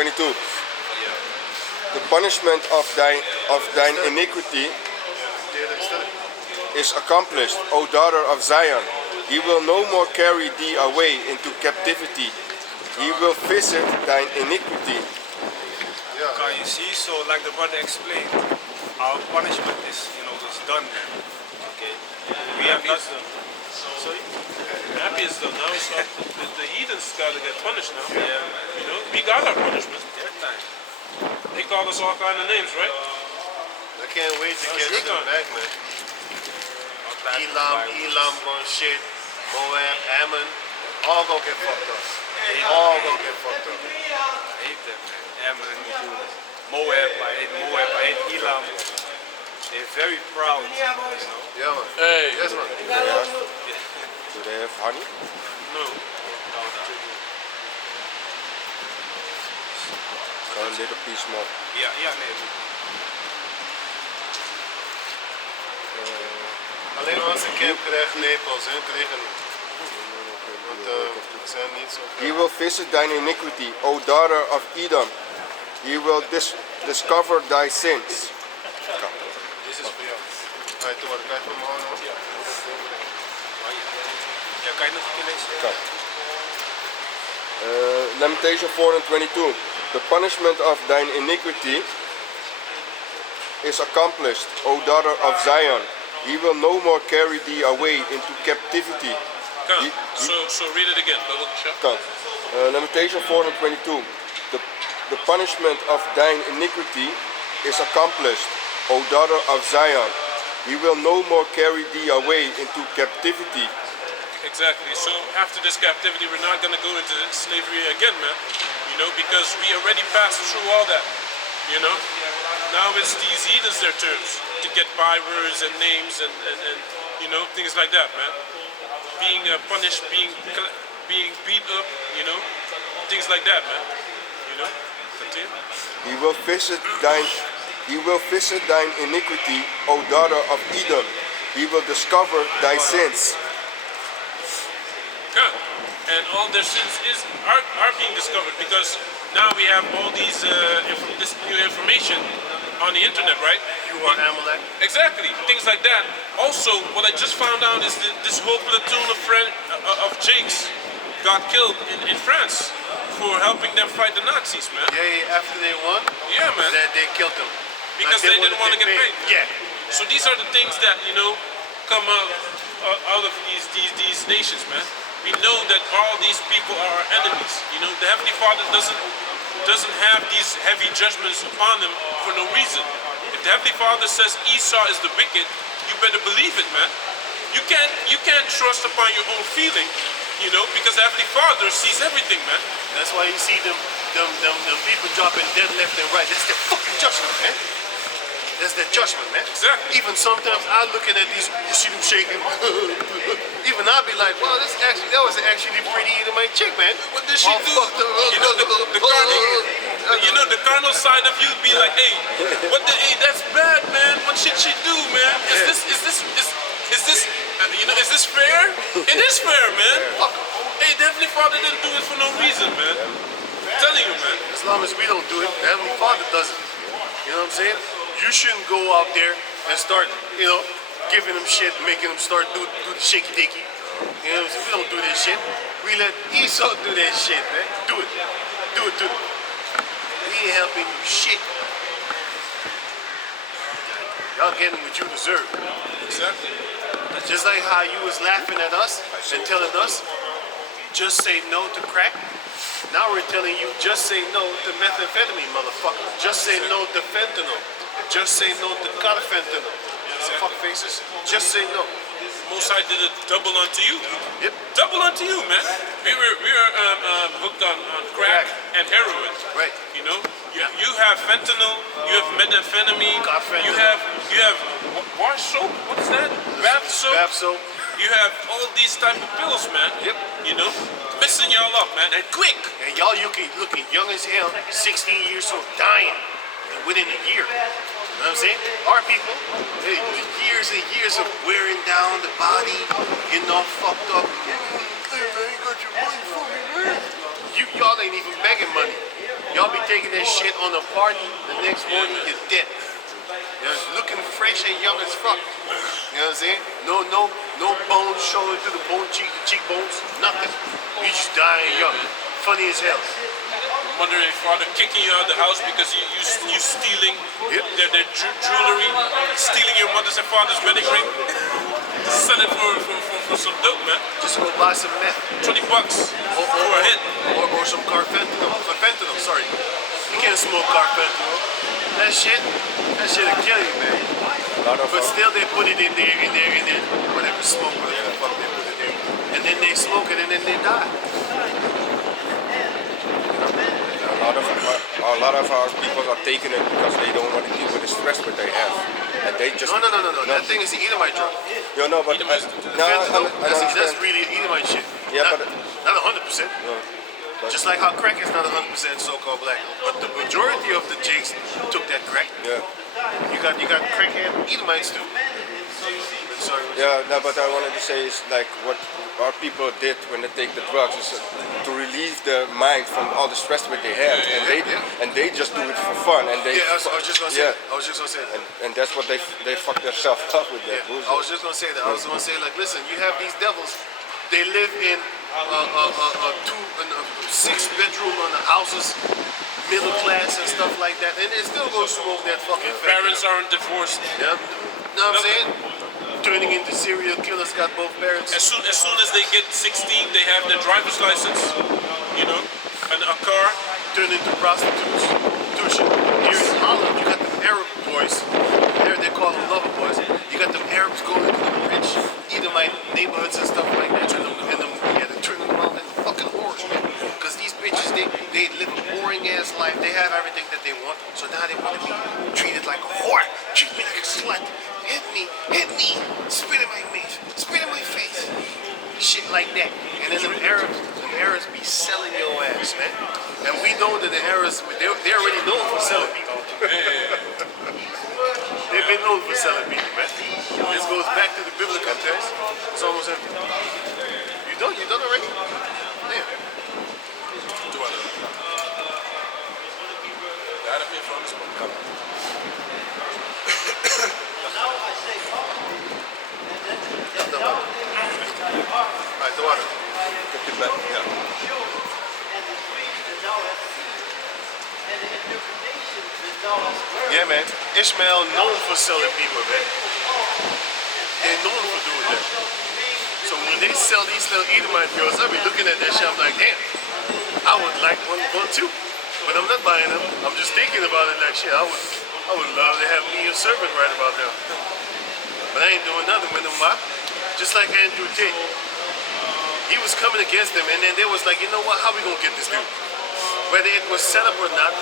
22. The punishment of thine iniquity is accomplished, O daughter of Zion. He will no more carry thee away into captivity. He will visit thine iniquity. Can you see? So, like the brother explained, our punishment is, is done. Okay. We have not. Sorry? Happy is done. Now it's up. The heathens gotta get punished now. Yeah. We got our punishment. They call us all kind of names, right? I can't wait to get them back, man. Elam gonna shit, Moab, Ammon, all gonna get fucked up. All gonna get fucked up. I hate them, man. Ammon, Moab, I hate Elam. They're very proud, Yeah, man. Hey. Yes, man. Do they have honey? No. A little piece more. Ja, nee. Alleen als een camp krijgt Nepals, hun kregen het. Want ze zijn niet zo He will visit thine iniquity, O daughter of Edom. He will discover thy sins. Dit is voor jou. Hij doet wat krijg je van me houden. Ja, kan je nog een keer lezen? Lamentation 4:22. The punishment of thine iniquity is accomplished, O daughter of Zion. He will no more carry thee away into captivity. Come. So read it again. Lamentation 4:22. The punishment of thine iniquity is accomplished, O daughter of Zion. He will no more carry thee away into captivity. Exactly. So after this captivity, we're not going to go into slavery again, man. Because we already passed through all that. Now it's these heathens their turns to get bywords and names and things like that, man. Being punished, being beat up, things like that, man. Continue. He will visit thine iniquity, O daughter of Edom. He will discover thy sins. Good. And all their sins are being discovered because now we have all these this new information on the internet, right? You are Amalek. Exactly, things like that. Also, what I just found out is that this whole platoon of Jakes got killed in France for helping them fight the Nazis, man. Yeah, after they won. Yeah, man. They killed them because they didn't want to get paid. Yeah. So these are the things that come out of these nations, man. We know that all these people are our enemies. The Heavenly Father doesn't have these heavy judgments upon them for no reason. If the Heavenly Father says Esau is the wicked, you better believe it, man. You can't trust upon your own feeling, because the Heavenly Father sees everything, man. That's why you see them people dropping dead left and right. That's the fucking judgment, man. That's the judgment, man. Exactly. Even sometimes I'm looking at these, you see them shaking. Even I'll be like, well, that was actually pretty eating my chick, man. What does she do? The carnal side of you be like, hey, that's bad, man. What should she do, man? Is this fair? It is fair, man. Hey, the Heavenly Father didn't do it for no reason, man. I'm telling you, man. As long as we don't do it, the Heavenly Father does it. You know what I'm saying? You shouldn't go out there and start, giving them shit, making them start do the shaky dicky. You know what I'm saying? We don't do this shit. We let Esau do that shit, man. Do it. Do it. We ain't helping you shit. Y'all getting what you deserve. Exactly. Just like how you was laughing at us and telling us, just say no to crack. Now we're telling you, just say no to methamphetamine, motherfucker. Just say no to fentanyl. Just say no to carfentanyl. Fuck faces. Just say no. Most High did it double unto you. Yep. Double unto you, man. We were hooked on crack and heroin. Right. You have fentanyl. You have methamphetamine. You have wash soap. What is that? Bath soap. Bath soap. You have all these type of pills, man. Yep. Messing y'all up, man, and quick. And y'all looking young as hell, 16 years old, dying within a year. You know what I'm saying? Our people, years and years of wearing down the body, getting all fucked up. Hey man, you got your money for me, man. Y'all ain't even begging money. Y'all be taking that shit on a party, the next morning you're dead. You're looking fresh and young as fuck. You know what I'm saying? No bones showing through the cheekbones, nothing. You just dying young. Funny as hell. Wondering if father kicking you out of the house because you stealing their jewelry, stealing your mother's and father's wedding ring, sell it for some dope, man. Just go buy some meth. $20 for a hit. Or some fentanyl, sorry. You can't smoke fentanyl. That shit'll kill you, man. But still they put it in there, whatever smoke, whatever the fuck they put it there. And then they smoke it and then they die. A lot of our people are taking it because they don't want to deal with the stress that they have, and they just No. That thing is the Edomite drug. you know. But Fentanyl, that's really Edomite shit. Yeah, not 100%. Just like how crack is not 100% so-called black, but the majority of the jigs took that crack. yeah. You got crackhead Edomites too. Sorry. Yeah, no, but I wanted to say is like what our people did when they take the drugs is to relieve the mind from all the stress that they have, and they just do it for fun, and they. Yeah, I was just gonna say. Yeah. I was just gonna say that. And that's what they fuck themselves up with that. Yeah, I was just gonna say that. I was gonna say like, listen, you have these devils. They live in a 6-bedroom on the houses, middle class and stuff like that, and they still go smoke that fucking. Parents aren't divorced. Yeah. Know what I'm saying? Turning into serial killers, got both parents. As soon as they get 16, they have their driver's license, you know, and a car. Turn into prostitutes. Here in Holland, you got the Arab boys. They call them lover boys. You got them Arabs going into the rich Edomite neighborhoods and stuff like that. They're turning them out into fucking whores, man. Because these bitches, they live a boring ass life. They have everything that they want. So now they want to be treated like a whore. Treat me like a slut. Hit me, spit in my face, shit like that. And then them Arabs be selling your ass, man. And we know that the Arabs, they're already known for selling people. They've been known for selling people, man. This goes back to the biblical text. It's almost empty. You done already? Damn. Do I know? That of me from this book. Alright, the water. Get it back. Yeah. Yeah, man. Ishmael known for selling people, man. They're known for doing that. So when they sell these little Edomite girls, I be looking at that shit, I'm like, damn, I would like one too. But I'm not buying them. I'm just thinking about it like shit. I would love to have me a servant right about now. But I ain't doing nothing with them, why? Just like Andrew Tate. He was coming against them, and then they was like, you know what, how we gonna get this dude? Whether it was set up or not,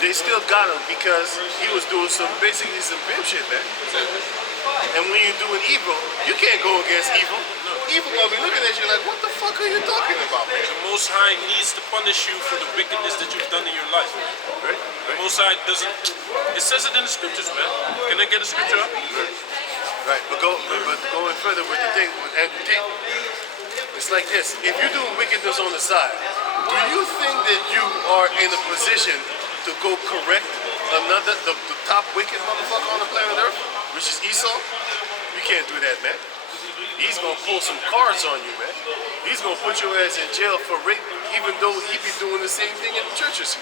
they still got him because he was doing basically some pimp shit, man. And when you're doing evil, you can't go against evil. Evil gonna be looking at you like, what the fuck are you talking about, man? The Most High needs to punish you for the wickedness that you've done in your life. Right? The Most High doesn't. It says it in the scriptures, man. Can I get a scripture up? Right, but going further with the thing with Andrew Tate, it's like this. If you're doing wickedness on the side, do you think that you are in a position to go correct the top wicked motherfucker on the planet Earth, which is Esau? You can't do that, man. He's gonna pull some cards on you, man. He's gonna put your ass in jail for rape, even though he be doing the same thing in the churches.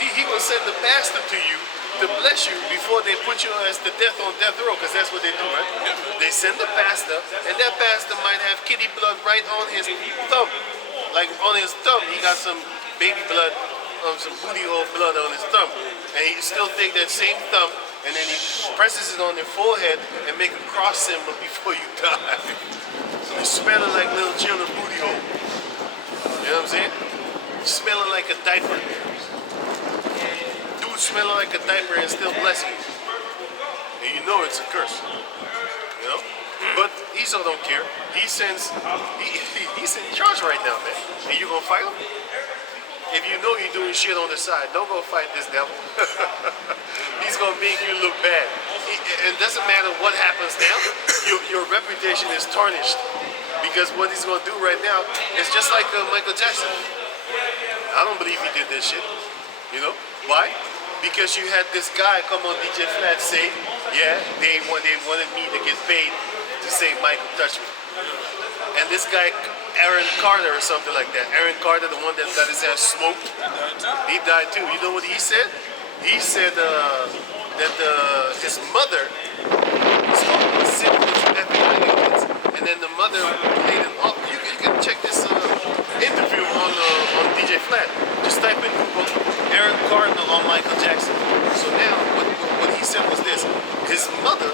He gonna send the pastor to you to bless you before they put your ass to death on death row, because that's what they do, right? They send the pastor, and that pastor might have kitty blood right on his thumb. Like on his thumb, he got some baby blood, some booty hole blood on his thumb. And he still take that same thumb, and then he presses it on their forehead and make a cross symbol before you die. You smelling like little children's booty hole. You know what I'm saying? Smelling like a diaper. Dude smelling like a diaper and still blessing you. And you know it's a curse. You know? But Esau don't care. He's in charge right now, man. And you gonna fight him? If you know you're doing shit on the side, don't go fight this devil. He's gonna make you look bad. It doesn't matter what happens now. Your reputation is tarnished. Because what he's gonna do right now is just like Michael Jackson. I don't believe he did this shit. You know why? Because you had this guy come on DJ Flat say, yeah, they wanted me to get paid to say Michael touched me. And this guy, Aaron Carter or something like that. Aaron Carter, the one that got his ass smoked, he died too. You know what he said? He said that his mother was sitting with two FBI agents, and then the mother played it off. You can check this interview on DJ Flat. Just type in Google Aaron Cardinal on Michael Jackson. So now what he said was this: his mother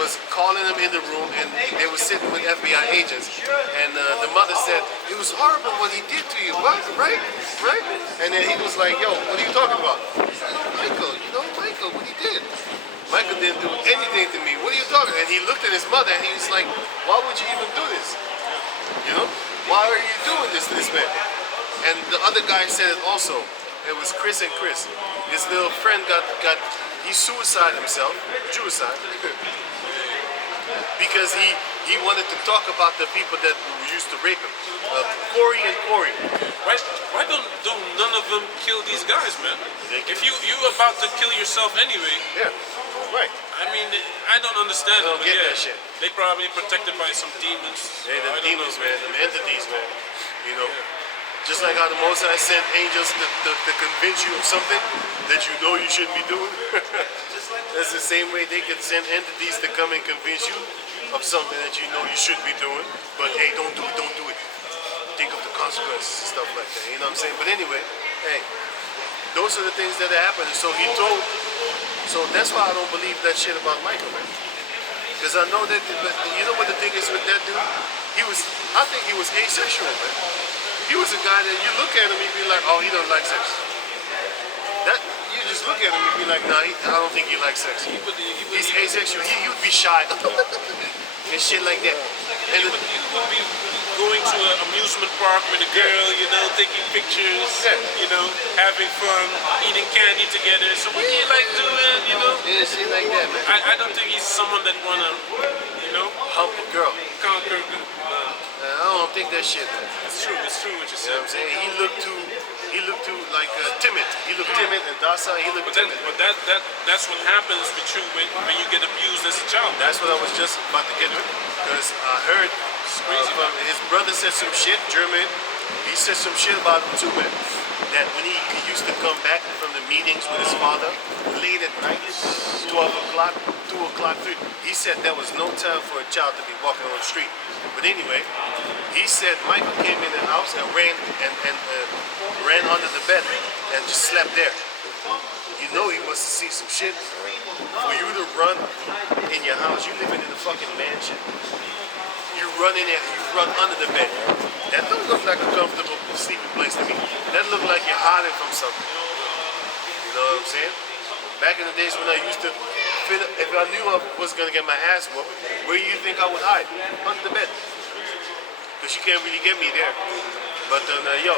was calling him in the room, and they were sitting with FBI agents, and the mother said it was horrible what he did to you. What? Right? And then he was like, yo, what are you talking about? Michael, you know Michael, what he did. Michael didn't do anything to me. What are you talking? And he looked at his mother and he was like, why would you even do this? You know? Why are you doing this to this man? And the other guy said it also. It was Chris and Chris. His little friend he suicided himself, suicide, because he wanted to talk about the people that used to rape him. Corey and Corey. Why don't none of them kill these guys, man? If you about to kill yourself anyway. Yeah, right. I mean, I don't understand I don't it, but get yeah, that shit. they probably protected by some demons. Hey, I the don't demons, know, man, the entities, man. You know, just like how the Most High sent angels to convince you of something that you know you shouldn't be doing. That's the same way they can send entities to come and convince you of something that you know you should be doing. But hey, don't do it. Think of the consequences and stuff like that. You know what I'm saying? But anyway, hey, those are the things that happened. So he told. So that's why I don't believe that shit about Michael, man. Because I know that, you know what the thing is with that dude? I think he was asexual, man. He was a guy that you look at him, you'd be like, oh, he don't like sex. That you just look at him and be like, nah, I don't think he likes sex. He's asexual. He would be shy and shit like that. And you would be going to an amusement park with a girl, you know, taking pictures, you know, having fun, eating candy together. So what do you like doing, you know? Yeah, shit like that, man. I don't think he's someone that wanna, you know, hump a girl. conquer. I don't think that shit, man. It's true what you You know said. what I'm saying? He looked too like timid. He looked timid and docile. He looked timid. But that's what happens with you when you get abused as a child. That's what I was just about to get to. Because I heard from his brother said some shit, German. He said some shit about him too, man. That when he used to come back from the meetings with his father late at night, 12 o'clock, 2 o'clock, 3, he said there was no time for a child to be walking on the street. But anyway, he said Michael came in the house and ran under the bed and just slept there. You know he must have seen some shit. For you to run in your house, you living in a fucking mansion. You run in there, you run under the bed. That don't look like a comfortable sleeping place to me. That look like you're hiding from something. You know what I'm saying? Back in the days when I used to if I knew I was gonna get my ass whooped, where do you think I would hide? Under the bed. Because you can't really get me there. But yo,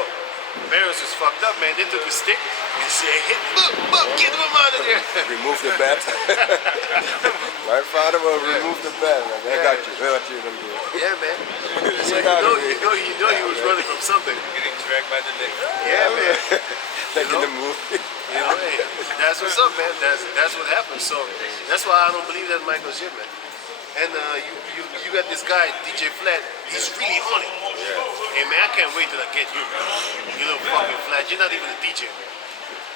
parents was fucked up, man. They took a stick and said, hit, boop, get him out of there. Remove the bed. My father will remove the bed. Like, I got you. I got you. Yeah, man. So Get out of you know he was running from something. Getting dragged by the neck. Yeah, man. Like You in know? the movie. You know, hey, that's what's up, man. That's what happens. So that's why I don't believe that Michael's shit, man. And you got this guy, DJ Flat. He's really on it. Hey, man, I can't wait till I get you, man. You little fucking Flat. You're not even a DJ, man.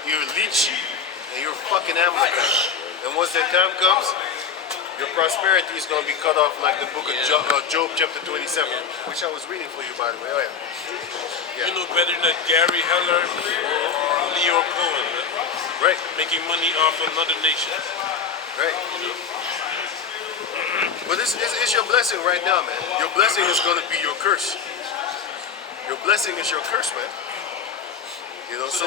You're a leech, and you're a fucking Amalekite. And once that time comes, your prosperity is going to be cut off like the book of Job chapter 27, which I was reading for you, by the way. Oh, yeah. You know better than Gary Heller or Leo Cohen, man. Right, Making money off another nation. right. But this is your blessing right now, man. Your blessing is going to be your curse. Your blessing is your curse, man. You know, so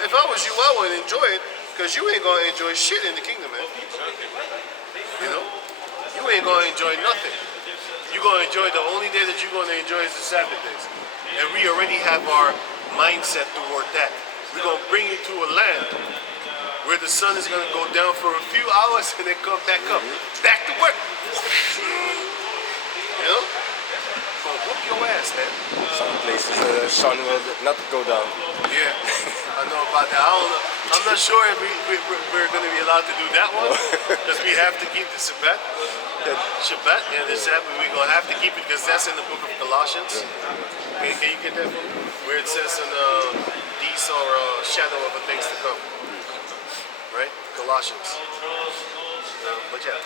if I was you, I would enjoy it, because you ain't going to enjoy shit in the kingdom, man. You know? You ain't going to enjoy nothing. You're going to enjoy, the only day that you're going to enjoy is the Sabbath days. And we already have our mindset toward that. We're going to bring you to a land where the sun is going to go down for a few hours and then come back up. Back to work. You know? But whoop your ass, man. Some places the sun will not go down. Yeah, I know about that. I don't know. I'm not sure if we're going to be allowed to do that one because we have to keep the Shabbat. Shabbat, yeah, the Sabbath, we're going to have to keep it because that's in the book of Colossians. Okay, can you get that one? Where it says, these are a shadow of the things to come. Right? Colossians. But yeah,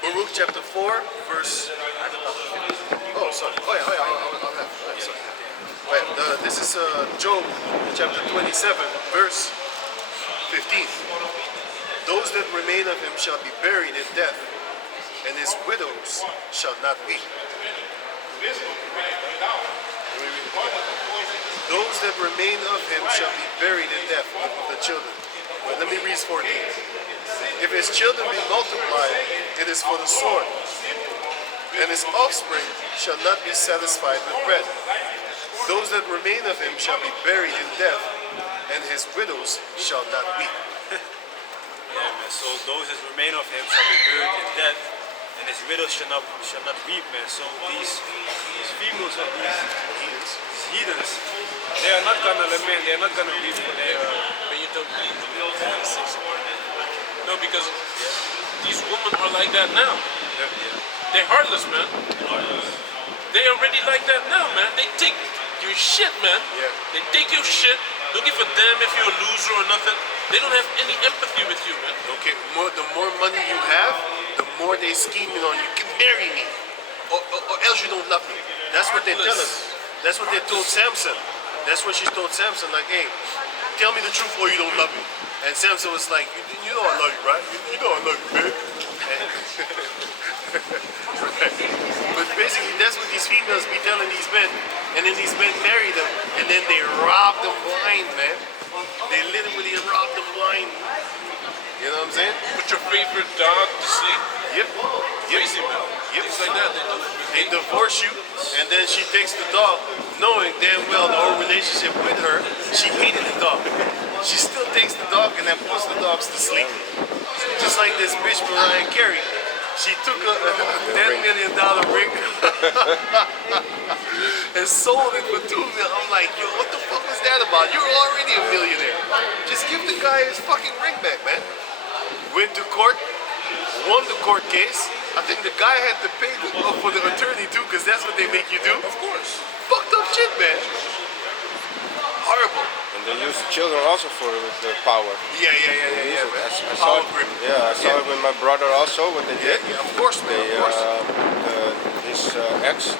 Baruch chapter 4, verse. Oh, sorry. Oh, yeah, sorry. Wait, this is Job chapter 27, verse 15. Those that remain of him shall be buried in death, and his widows shall not weep. Those that remain of him shall be buried in death of the children. But let me read 14. If his children be multiplied, it is for the sword, and his offspring shall not be satisfied with bread. Those that remain of him shall be buried in death, and his widows shall not weep. Yeah, man. So those that remain of him shall be buried in death, and his widows shall not weep, man. So these females of these heathens, they are not gonna lament, they are not gonna weep for their When you don't believe no, because these women are like that now. They're heartless, man. They already like that now, man. They take your shit, man. Yeah. They take your shit. Don't give a damn if you're a loser or nothing. They don't have any empathy with you, man. Okay, the more money you have, the more they scheming on you. You marry me, or else you don't love me. That's what they tell us. That's what they told Samson. That's what she told Samson, like, hey, tell me the truth or you don't love me. And Samson was like, you know I love you, right? You know I love you, man. Right. But basically, that's what these females be telling these men. And then these men marry them, and then they rob them blind, man. They literally rob them blind. You know what I'm saying? Put your favorite dog to sleep. Yep. Crazy, man. Yep. Things like that. They divorce you, and then she takes the dog, knowing damn well the whole relationship with her, she hated the dog. She still takes the dog and then puts the dogs to sleep. Just like this bitch Mariah Carey. She took a $10 million ring and sold it for $2 million. I'm like, yo, what the fuck was that about? You're already a millionaire. Just give the guy his fucking ring back, man. Went to court, won the court case. I think the guy had to pay for the attorney too, because that's what they make you do. Of course. Fucked up shit, man. Horrible. And they use the children also for the power. Yeah, man. I saw Power it. grip. Yeah, I saw it with my brother also. What they did. Yeah, of course, man. They, Of course. his ex,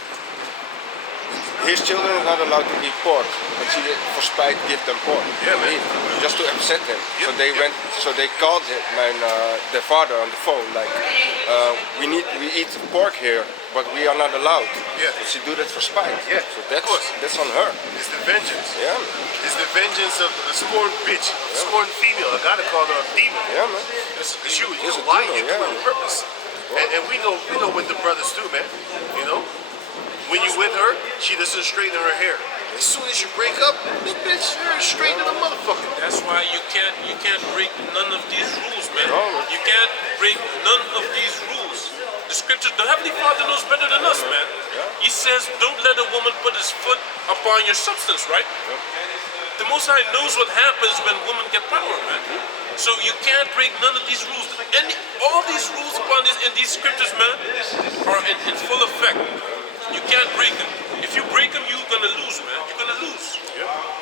his children are not allowed to eat pork, but she did for spite give them pork Yeah, to man. eat, just to upset him. Yep, So they yep. went. So they called him, their father on the phone, like, we eat pork here, but we are not allowed. Yeah. But she do that for spite. Yeah, So of course. that's on her. It's the vengeance. Yeah. It's the vengeance of a scorned bitch, a scorned female. I gotta call her a demon. Yeah, man. Because you It's a why demon, you do it yeah. on purpose. And we know with the brothers too, man. You know, when you with her, she doesn't straighten her hair. As soon as you break up, this bitch hair is straight than a motherfucker. That's why you can't break none of these rules, man. No. You can't break none of these rules. The scripture, the Heavenly Father knows better than us, man. He says, don't let a woman put his foot upon your substance, right? The Most High knows what happens when women get power, man. So you can't break none of these rules. All these rules upon this in these scriptures, man, are in full effect. You can't break them. If you break them, you're gonna lose, man. You're gonna lose.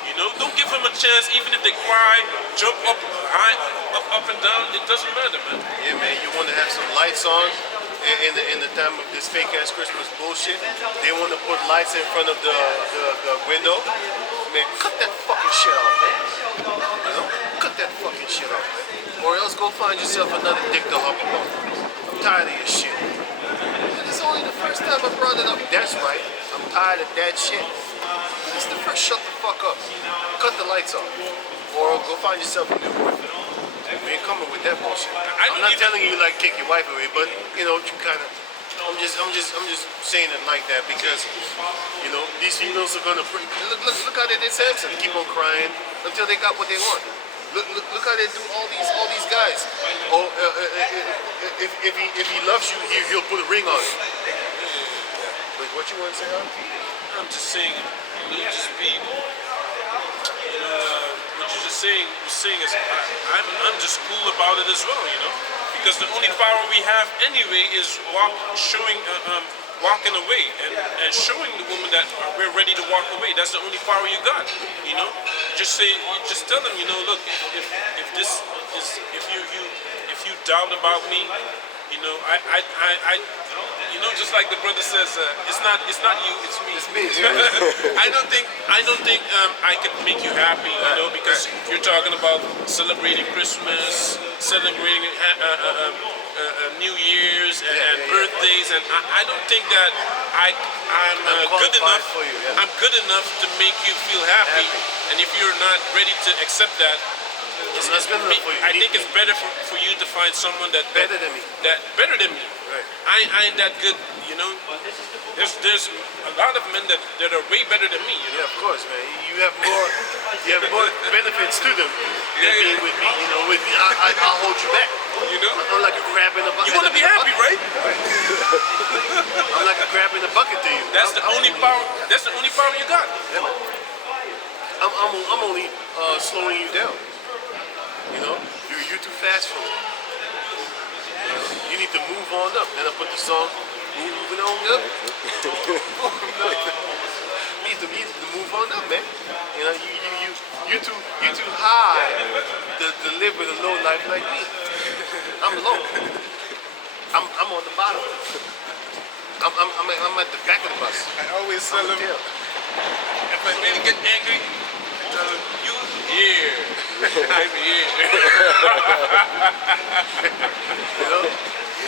You know, don't give them a chance, even if they cry, jump up high, up and down. It doesn't matter, man. Yeah, man. You want to have some lights on in the time of this fake ass Christmas bullshit. They want to put lights in front of the window. Man, cut that fucking shit off, man. You know, cut that fucking shit off, man. Or else go find yourself another dick to hop on. I'm tired of your shit. This is only the first time I brought it up. That's right. I'm tired of that shit. This is the first. Shut the fuck up. Cut the lights off. Or go find yourself a new boyfriend. We ain't coming with that bullshit. I'm not telling you like kick your wife away, but you know, you kind of. I'm just saying it like that because, you know, these females are gonna bring. Look how they did Samson. Keep on crying until they got what they want. Look how they do all these guys. Oh, if he loves you, he'll put a ring on it. But What you want to say, huh? I'm just saying, just be, what you're just saying is, I'm just cool about it as well, because the only power we have anyway is walking away and showing the woman that we're ready to walk away. That's the only power you got, Just tell them, look, if this is, if you doubt about me, just like the brother says, it's not you, it's me. It's me. I don't think I can make you happy, because you're talking about celebrating Christmas, celebrating New Year's and birthdays, and I don't think that I'm good enough. For you, yeah. I'm good enough to make you feel happy, and if you're not ready to accept that. It's not good enough for you. I think it's better for you to find someone Better than me. That better than me. Right. I ain't that good, There's a lot of men that are way better than me, Yeah, of course, man. You have more benefits to them than being with me. With me, I'll hold you back. I'm like a crab in a bucket. You want to be happy, right? I'm like a crab in a bucket to you. That's the only power. That's the only power you got. Yeah, man. I'm only slowing you down. You're too fast for me. You need to move on up. Then I put the song "Moving On Up." You need to move on up, man. You're too high to live with a low life like me. I'm low. I'm on the bottom. I'm at the back of the bus. I always tell them, if I really get angry, I tell them, you here, I'm here.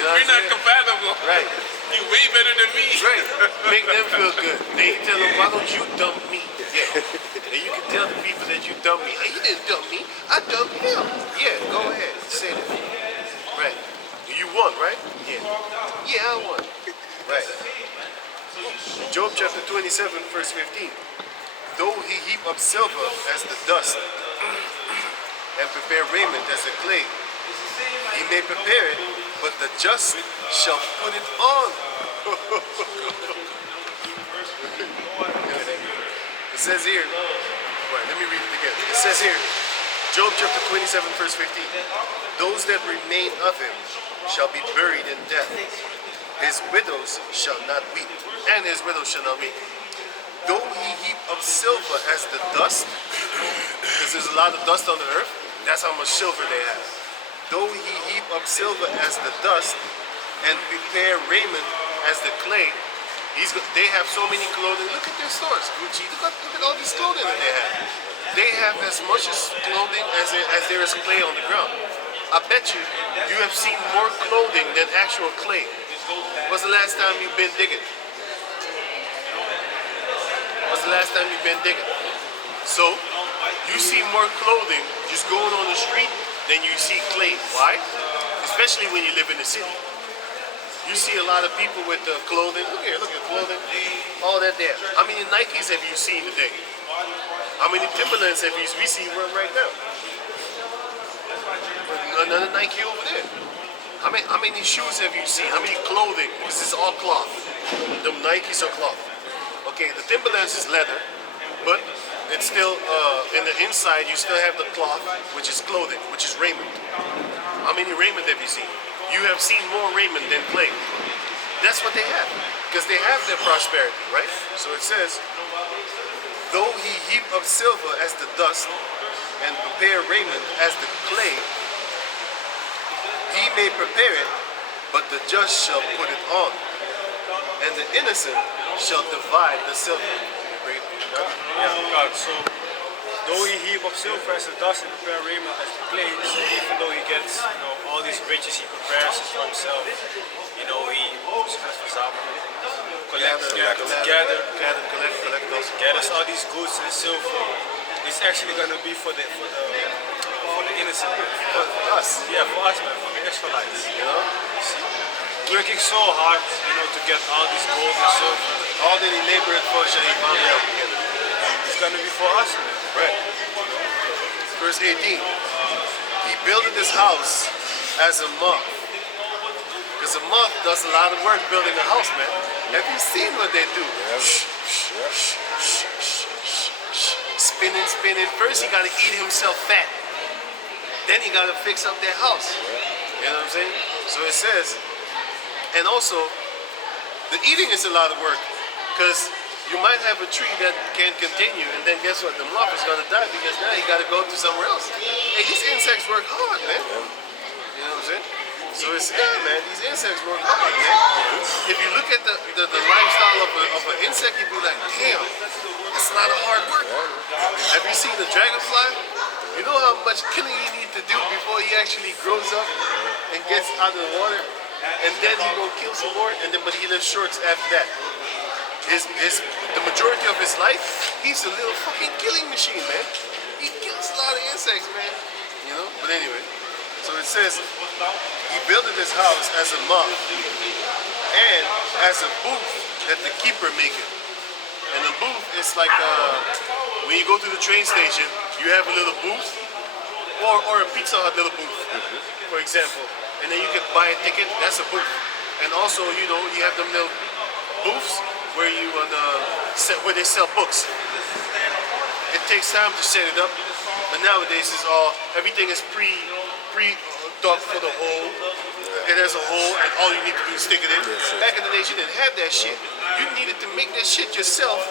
We're not compatible. Right. You're way better than me. Right. Make them feel good. Then you tell them, why don't you dump me? Yeah. And you can tell the people that you dumped me. Hey, you didn't dump me. I dumped him. Yeah, go ahead. Say that. Right. You won, right? Yeah. Yeah, I won. Right. Job chapter 27, verse 15. Though he heap up silver as the dust and prepare raiment as the clay, he may prepare it, but the just shall put it on. It says here, right, let me read it again. It says here, Job chapter 27, verse 15. Those that remain of him shall be buried in death. His widows shall not weep, and his widows shall not weep. Though he heap up silver as the dust, because there's a lot of dust on the earth, that's how much silver they have. Though he heap up silver as the dust, and prepare raiment as the clay, they have so many clothing. Look at their stores, Gucci. Look at all this clothing that they have. They have as much as clothing as there is clay on the ground. I bet you have seen more clothing than actual clay. When's the last time you've been digging? When's the last time you've been digging? So, you see more clothing just going on the street than you see clay. Why? Especially when you live in the city. You see a lot of people with clothing. Look at clothing. All that there. How many Nikes have you seen today? How many Timberlands have we see right now? Another Nike over there. How many shoes have you seen? How many clothing? Because it's all cloth. The Nikes are cloth. Okay, the Timberlands is leather, but it's still in the inside. You still have the cloth, which is clothing, which is raiment. How many raiment have you seen? You have seen more raiment than clay. That's what they have, because they have their prosperity, right? So it says, though he heap up silver as the dust and prepare raiment as the clay, he may prepare it, but the just shall put it on, and the innocent shall divide the silver. Yeah, God. So, though he heap up silver as the dust and prepare raiment as the clay, so even though he gets, all these riches he prepares for himself, he gathers all these goods and silver. It's actually gonna be for the innocent, For us. yeah, for us, man, for the Israelites. You see, working so hard, to get all this gold and silver. All that he labored for shall he find out together. It's gonna be for us, man. Right. Verse 18. He builded his house as a moth, Because a moth does a lot of work building a house, man. Have you seen what they do? Spinning, spinning. First, he got to eat himself fat. Then he got to fix up their house. You know what I'm saying? So it says, and also, the eating is a lot of work. Because you might have a tree that can continue, and then guess what? The moth is going to die because now you got to go to somewhere else. Hey, these insects work hard, man. You know what I'm saying? So it's, yeah, man, these insects work hard, man. If you look at the lifestyle of an insect, you'd be like, damn, that's a lot of hard work. Have you seen the dragonfly? You know how much killing you need to do before he actually grows up and gets out of the water? And then he will kill some more, and then but he lives short after that. The majority of his life, he's a little fucking killing machine, man. He kills a lot of insects, man. You know? But anyway, so it says he built this house as a moth and as a booth that the keeper maketh. And a booth is like when you go to the train station, you have a little booth, or a Pizza Hut little booth, for example. And then you can buy a ticket, that's a booth. And also, you know, you have them little booths where you where they sell books. It takes time to set it up, but nowadays it's everything is pre-dug for the hole. It has a hole, and all you need to do is stick it in. Back in the days, you didn't have that shit. You needed to make that shit yourself,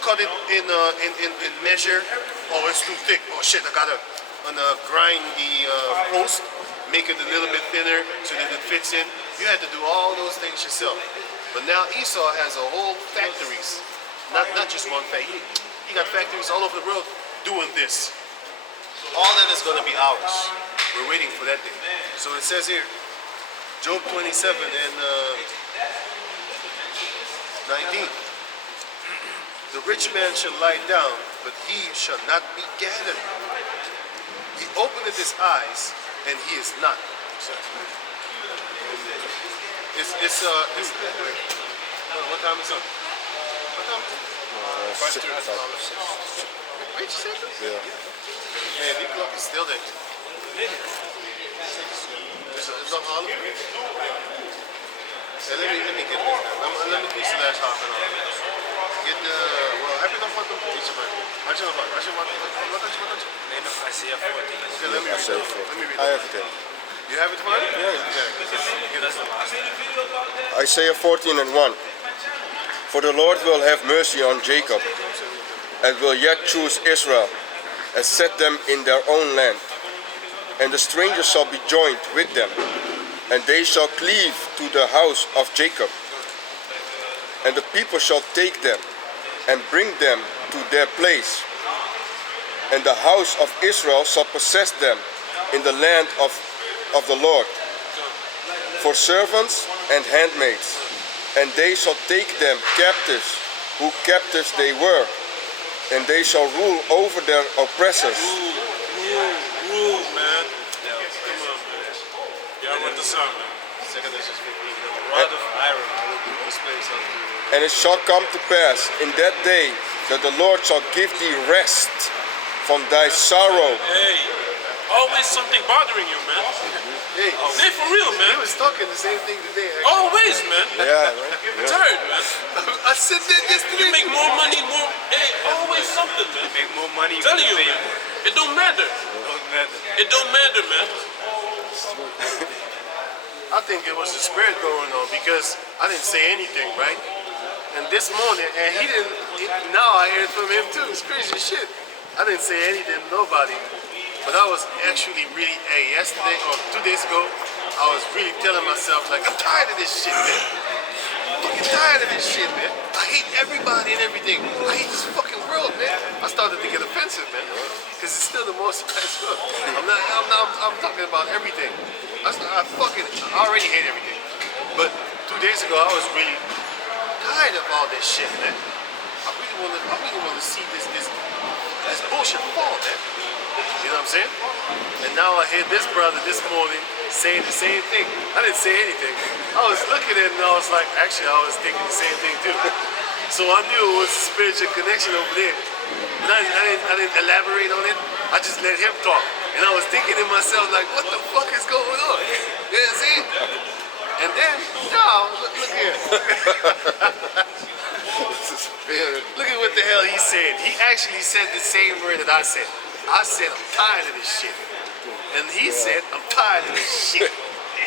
cut it in measure. Oh, it's too thick. Oh shit, I gotta grind the post, make it a little bit thinner so that it fits in. You had to do all those things yourself. But now Esau has a whole factories, not just one factory. He got factories all over the world doing this. All that is going to be ours. We're waiting for that day. So it says here, Job 27 and 19. The rich man shall lie down, but he shall not be gathered. He openeth his eyes, and he is not. What time is it? What time is it? 5:30. Wait, you said this? Yeah. Man, the clock is still there. It's not holiday. So let me get this. Let me teach the last half an hour. Get the, well, heb je nog wat om te teachen, man? Had je nog wat? Had je wat? Wat had je? Nee, nog Isaiah 14. Okay, let me read it. I have it. You have it for me? Yeah. That's the last. Isaiah 14 and 1. For the Lord will have mercy on Jacob, and will yet choose Israel, and set them in their own land. And the strangers shall be joined with them, and they shall cleave to the house of Jacob. And the people shall take them, and bring them to their place. And the house of Israel shall possess them in the land of the Lord, for servants and handmaids. And they shall take them captives, who captives they were, and they shall rule over their oppressors. Rule, man. Come on, man. Y'all want the song, man. Second is just 15. The rod of iron will display something. And it shall come to pass in that day that the Lord shall give thee rest from thy sorrow. Hey, always something bothering you, man. Hey, Hey, for real, he man. was talking the same thing today. Actually. Always, man. Yeah, right? Tired, man. I said that yesterday. You make more money, more. Hey, always something, man. Make more money. Telling you, pay man. more. It don't matter. Don't matter. It don't matter, man. I think it was a spirit going on because I didn't say anything, right? And this morning, and he didn't. Now I hear it from him too. It's crazy as shit. I didn't say anything to nobody, but I was actually really. Hey, yesterday or 2 days ago, I was really telling myself like, I'm tired of this shit, man. I'm fucking tired of this shit, man. I hate everybody and everything. I hate this fucking world, man. I started to get offensive, man, because it's still the most nice world. I'm talking about everything. I already hate everything. But 2 days ago, I was really tired of all this shit, man. I really want to see this bullshit fall, man. You know what I'm saying? And now I hear this brother this morning saying the same thing. I didn't say anything. I was looking at it and I was like, actually, I was thinking the same thing too. So I knew it was a spiritual connection over there. But I didn't elaborate on it. I just let him talk. And I was thinking to myself, like, what the fuck is going on? You know what I'm saying? And then, no, look here. Look at what the hell he said. He actually said the same word that I said. I said, I'm tired of this shit. And he said, I'm tired of this shit.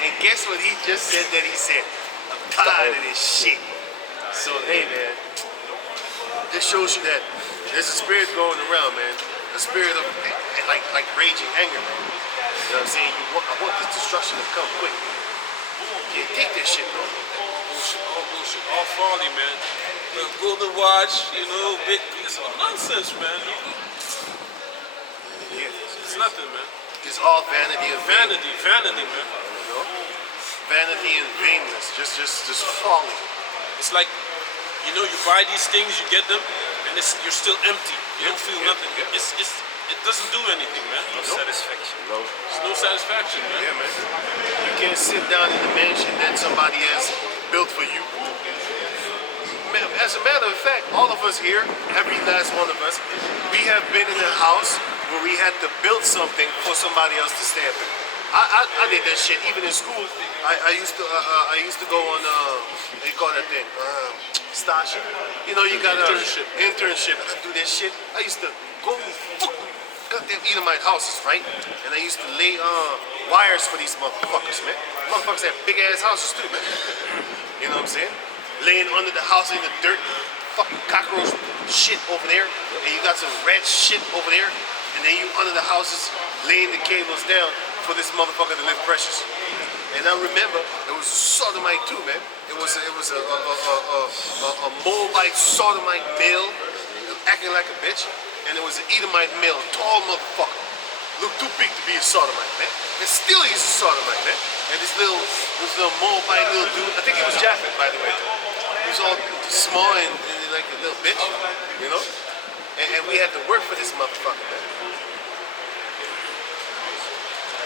And guess what he just said that he said? I'm tired of this shit. So, hey, man, this shows you that there's a spirit going around, man. A spirit of, like raging anger, man. You know what I'm saying? I want this destruction to come quick. Can't take this shit, bro. Bullshit, all folly, man. The golden watch, you know, big, it's all nonsense, man. Yeah. It's nothing, man. It's all vanity and Vanity, man. You know? Vanity and vainness, just folly. It's like, you know, you buy these things, you get them, and you're still empty. You don't feel nothing. It doesn't do anything, man. No satisfaction. There's no satisfaction, man. Yeah, man. You can't sit down in the mansion that somebody has built for you. As a matter of fact, all of us here, every last one of us, we have been in a house where we had to build something for somebody else to stay in. I did that shit even in school. I used to go on what do you call that thing? Stasha. You know, you got internship. I do that shit. I used to go goddamn Edomite houses, right? And I used to lay wires for these motherfuckers, man. Motherfuckers have big ass houses too, man. You know what I'm saying? Laying under the house in the dirt, fucking cockroach shit over there, and you got some rat shit over there, and then you under the houses laying the cables down for this motherfucker to live precious. And I remember it was sodomite too, man. It was a Moabite sodomite male acting like a bitch, and it was an Edomite male, tall motherfucker. Looked too big to be a sodomite, man. And still he's a sodomite, man. And this little Moabite little dude, I think he was Japhet, by the way. He was all small and like a little bitch, you know? And we had to work for this motherfucker, man.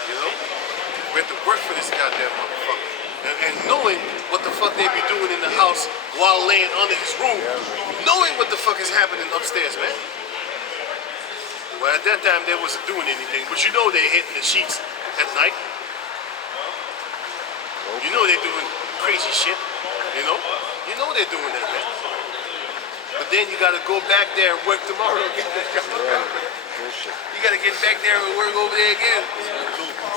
You know? We had to work for this goddamn motherfucker. And knowing what the fuck they be doing in the house while laying under his room, knowing what the fuck is happening upstairs, man. Well, at that time they wasn't doing anything, but you know they hitting the sheets at night. You know they're doing crazy shit, you know? You know they're doing that, man. But then you gotta go back there and work tomorrow again. You gotta get back there and work over there again.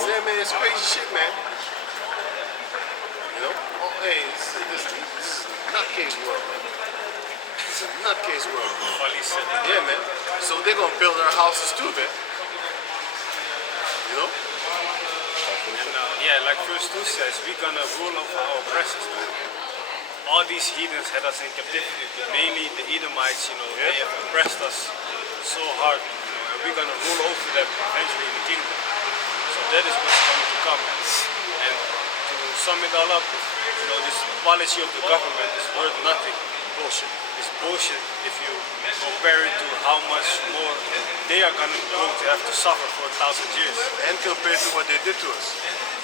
Yeah, man, it's crazy shit, man. You know? Oh, hey, this is a nutcase world, man. It's a nutcase world. Yeah, man. So they're gonna build our houses too, man. You know? And like verse 2 says, we're gonna rule over our oppressors, man. All these heathens had us in captivity, but mainly the Edomites, you know, they have oppressed us so hard, you know, and we're gonna rule over them eventually in the kingdom. So that is what's going to come. And to sum it all up, you know, this policy of the government is worth nothing. Bullshit. It's bullshit if you compare it to how much more they are going to have to suffer for 1,000 years. And compared to what they did to us.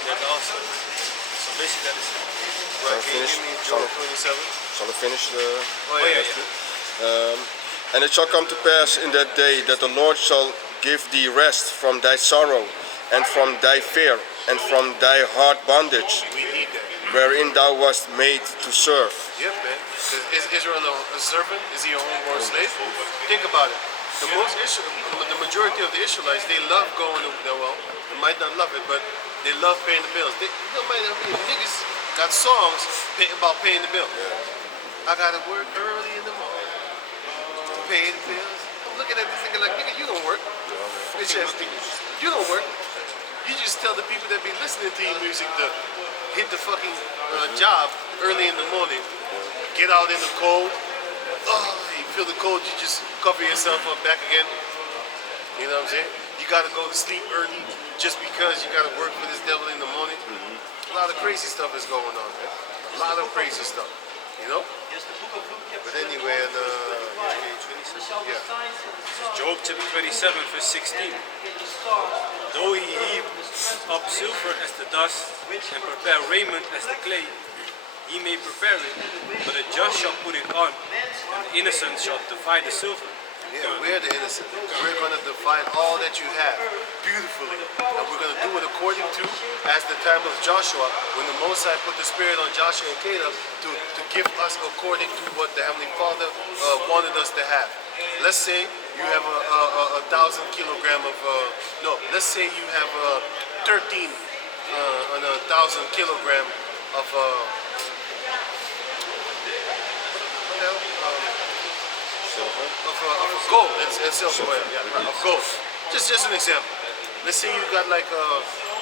That also. So basically that is it. Right, can you give me Job 27? Shall I finish the... Oh, yeah. And it shall come to pass in that day that the Lord shall give thee rest from thy sorrow, and from thy fear, and from thy hard bondage, We need that. wherein thou wast made to serve. Yep, man. Is Israel a servant? Is he a homeborn slave? Think about it. The majority of the Israelites, they love going to, well, they might not love it, but they love paying the bills. Niggas got songs about paying the bill. I gotta work early in the morning to pay the bills. I'm looking at this thinking like, nigga, you don't work. Bitch ass nigga, you don't work. You just tell the people that be listening to your music to hit the fucking job early in the morning, get out in the cold. Oh, you feel the cold, you just cover yourself up back again. You know what I'm saying? You gotta go to sleep early just because you gotta work for this devil in the morning. A lot of crazy stuff is going on, man. A lot of crazy stuff, you know? But anyway, Job chapter 27, verse 16. Though he heap up silver as the dust, and prepare raiment as the clay, he may prepare it, but the just shall put it on, and the innocent shall divide the silver. Yeah, we're the innocent. We're going to divide all that you have beautifully. And we're going to do it according to, as the time of Joshua, when the Most High put the Spirit on Joshua and Caleb to give us according to what the Heavenly Father wanted us to have. Let's say you have a 1,000 kilogram of, no, let's say you have 13 on a 1,000 kilogram of, of gold and silver, of gold. Just an example. Let's say you got like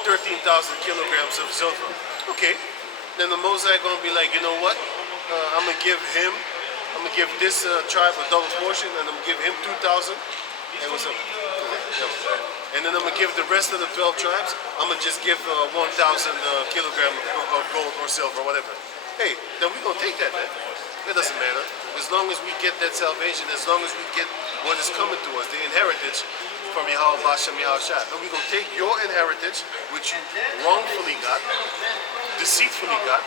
13,000 kilograms of silver. Okay, then the Mosaic gonna be like, you know what? I'm gonna give this tribe a double portion, and I'm gonna give him 2,000. And what's up? And then I'm gonna give the rest of the 12 tribes. I'm gonna just give 1,000 kilogram of gold or silver, whatever. Hey, then we gonna take that, man. It doesn't matter. As long as we get that salvation, as long as we get what is coming to us, the inheritance from Yahweh Bashem Yahushua. And we're going to take your inheritance, which you wrongfully got, deceitfully got,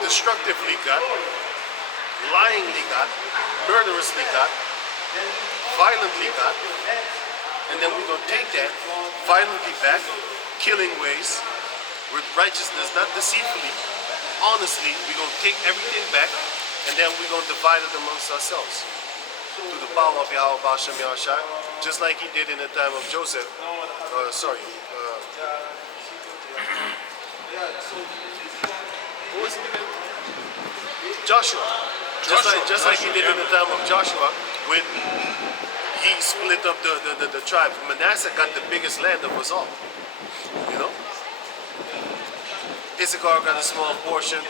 destructively got, lyingly got, murderously got, violently got, and then we're going to take that violently back, killing ways, with righteousness, not deceitfully, honestly. We're going to take everything back, and then we're going to divide it amongst ourselves through the power of Yahweh Bashem Yahushua, just like he did in the time of Joseph. Who was it again? Joshua. Just like he did in the time of Joshua, when he split up the tribes. Manasseh got the biggest land of us all. You know? Issachar got a small portion.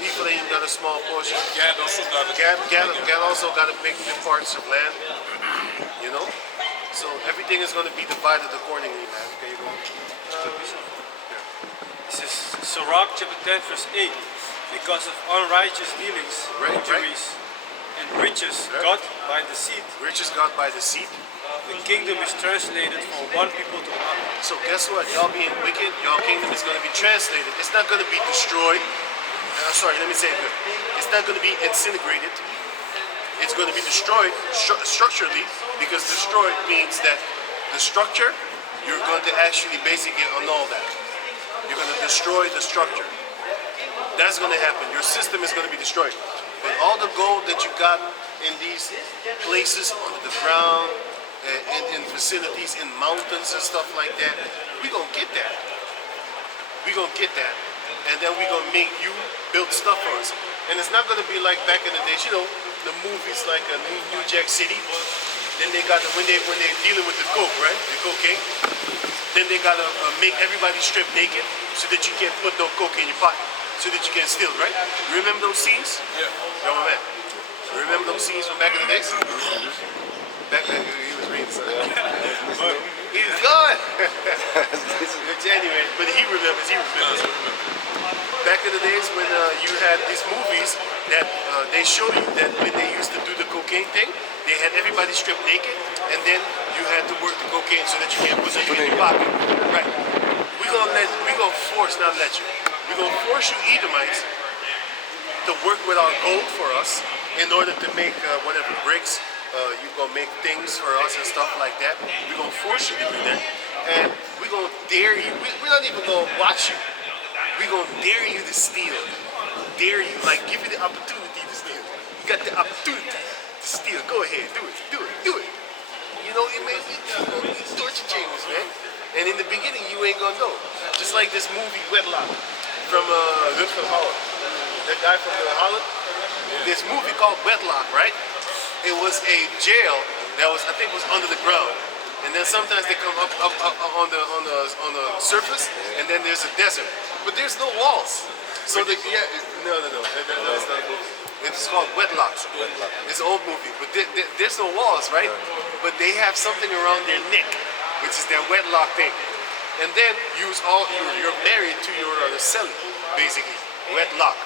Ephraim got a small portion. Gad also got it. Gad also got a big parts of land. You know? So everything is going to be divided accordingly, man. Okay, you go. This is Sirach chapter 10 verse 8. Because of unrighteous dealings, injuries, and riches got by deceit. Riches got by deceit. The kingdom is translated from one people to another. So guess what? Y'all being wicked, y'all kingdom is going to be translated. It's not going to be destroyed. Sorry, let me say it good. It's not going to be disintegrated. It's going to be destroyed structurally, because destroyed means that the structure, you're going to actually basically annul that. You're going to destroy the structure. That's going to happen. Your system is going to be destroyed. But all the gold that you got in these places under the ground, in facilities, in mountains and stuff like that, we're going to get that. We're going to get that. And then we're going to make you build stuff for us. And it's not going to be like back in the days, you know, the movies like New Jack City. Then they got when they're dealing with the coke, right? The cocaine. Then they got to make everybody strip naked so that you can't put no coke in your pocket, so that you can steal, right? You remember those scenes? Yeah. Yo, my man. You remember those scenes from back in the days? Back then, he was reading something. He's gone. Anyway, but he remembers. Back in the days when you had these movies that they show you that when they used to do the cocaine thing, they had everybody stripped naked, and then you had to work the cocaine so that you can't put it in your pocket. Right. We're gonna force, not let you. We're gonna force you Edomites to work with our gold for us in order to make whatever bricks. You're gonna make things for us and stuff like that. We're gonna force you to do that, and we're gonna dare you. We're not even gonna watch you. We're gonna dare you to steal. Dare you, like give you the opportunity to steal. You got the opportunity to steal. Go ahead, do it. You know, it may be torture chambers, man. And in the beginning, you ain't gonna know. Just like this movie Wedlock from Holland. That guy from Holland. This movie called Wedlock, right? It was a jail that was, I think, was under the ground, and then sometimes they come up on the surface, and then there's a desert, but there's no walls. So no, that's not a movie. It's called Wedlock. It's an old movie, but there's no walls, right? But they have something around their neck, which is their wedlock thing, and then you're married to your cellie, basically. Wedlock.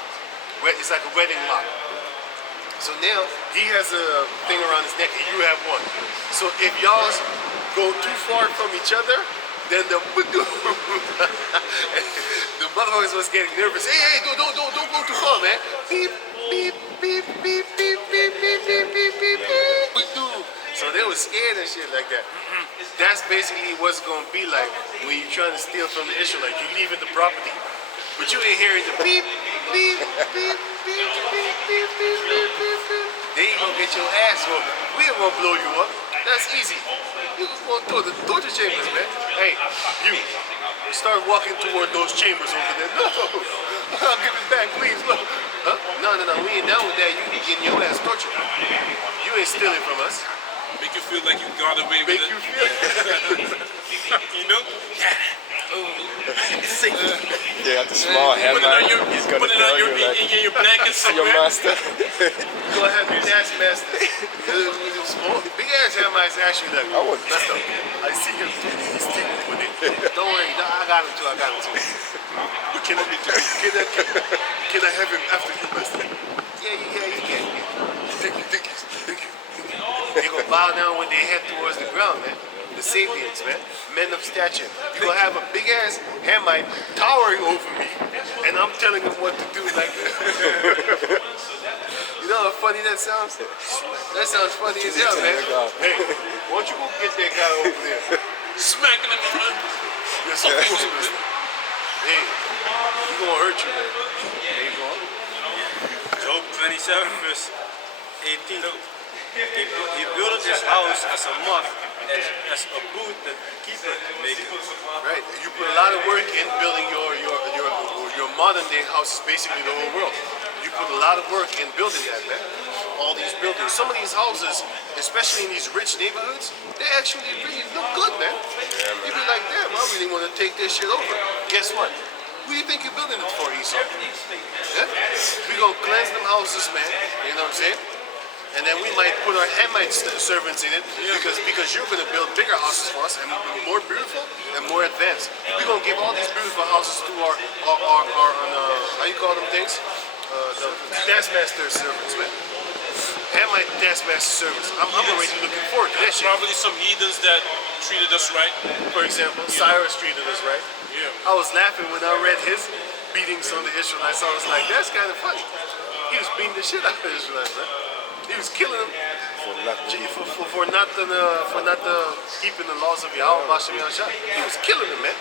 It's like a wedding lock. So now he has a thing around his neck and you have one. So if y'all go too far from each other, then the motherfuckers was getting nervous. Hey, don't go too far, man. Beep, beep, beep, beep, beep, beep, beep, beep, beep, beep, beep. So They were scared and shit like that. That's basically what's gonna be like when you're trying to steal from the Israelites. You leaving the property, but you ain't hearing the beep, beep, beep, beep, beep, beep, beep, beep, beep, beep. They ain't gonna get your ass whooped. We ain't gonna blow you up. That's easy. You gonna throw the torture chambers, man. Hey, you start walking toward those chambers over there. No, I'll give it back, please. Look. Huh? No, we ain't down with that. You getting your ass tortured. You ain't stealing from us. Make you feel like you got away with Make it. you feel You know? Yeah, at the small hand, Put it on your, he's gonna put it tell on you your, like, in your blanket your somewhere. master. Go ahead, your taskmaster. Big ass Hamites actually like, I would. messed up. I see him. He's taking it with it. Don't worry, I got him too. Can I have him after you, master? Yeah, you can. Thank you. They gonna bow down when they head towards the ground, man. The Sabians, man. Men of stature. You gonna have a big ass Hamite towering over me, and I'm telling him what to do like this. You know how funny that sounds? That sounds funny as hell, man. Hey, why don't you go get that guy over there? Smacking him around. Yes, of course, mister. Hey, he gonna hurt you, man. There you go. Job 27 verse 18. He built this house as a moth, as a booth that the keeper make it. Right. You put a lot of work in building your modern day house, basically the whole world. You put a lot of work in building that, man. All these buildings. Some of these houses, especially in these rich neighborhoods, they actually really look good, man. You be like, damn, I really want to take this shit over. Guess what? Who do you think you're building it for, Esau? Yeah? We gonna cleanse them houses, man. You know what I'm saying? And then we might put our Hamite servants in it because you're gonna build bigger houses for us and more beautiful and more advanced. We're gonna give all these beautiful houses to our how you call them things? The taskmaster servants, man. Hamite taskmaster servants. I'm already looking forward to that shit. Probably some heathens that treated us right. For example, Cyrus treated us right. Yeah. I was laughing when I read his beatings on the Israelites. I was like, that's kind of funny. He was beating the shit out of the Israelites, man. He was killing them for not keeping the laws of Yahweh. He was killing them, man.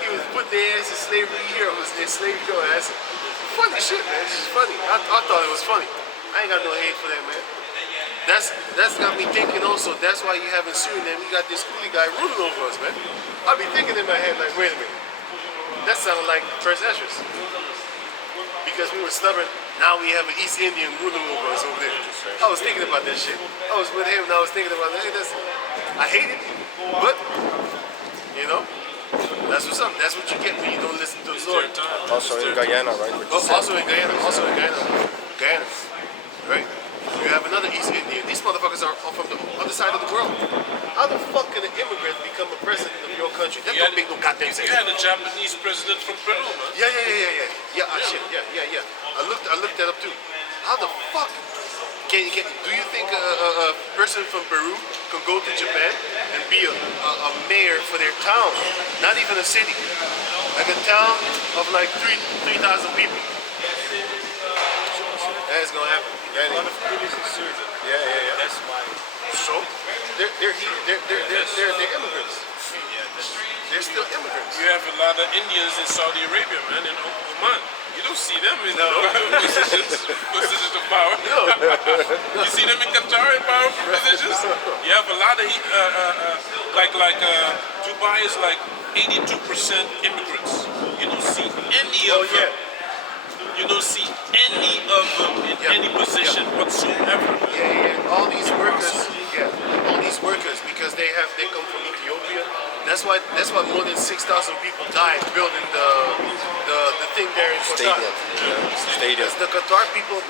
He was putting their ass in slavery here. Was enslaved your ass. Funny shit, man. It's just funny. I thought it was funny. I ain't got no hate for that, man. That's got me thinking also. That's why you haven't seen them. We got this coolie guy ruling over us, man. I'll be thinking in my head like, wait a minute. That sounded like First Esdras. Because we were stubborn, now we have an East Indian ruling over us over there. I was thinking about that shit. I was with him and I was thinking about that. I hate it, but, you know, that's what's up. That's what you get when you don't listen to the Lord. Also in Guyana, right? Also in Guyana. Guyana. Right? You have another East Indian. These motherfuckers are from the other side of the world. How the fuck can an immigrant become a president of your country? That don't make no goddamn sense. You had a Japanese president from Peru, man. Yeah. Shit. Yeah. I looked that up too. How the fuck do you think a person from Peru can go to Japan and be a mayor for their town? Not even a city. Like a town of like 3,000 people. That's gonna happen. A lot of police are serving. Yeah. That's why. So they're immigrants. They're still immigrants. You have a lot of Indians in Saudi Arabia, man, in Oman. You don't see them in positions of power. No. You see them in Qatar in powerful positions. You have a lot of Dubai is like 82% immigrants. You don't see any of them. You don't see any of them in any position whatsoever. Yeah. All these workers, because they come from Ethiopia. That's why more than 6,000 people died building the thing there in Qatar. Stadium. The Qatar people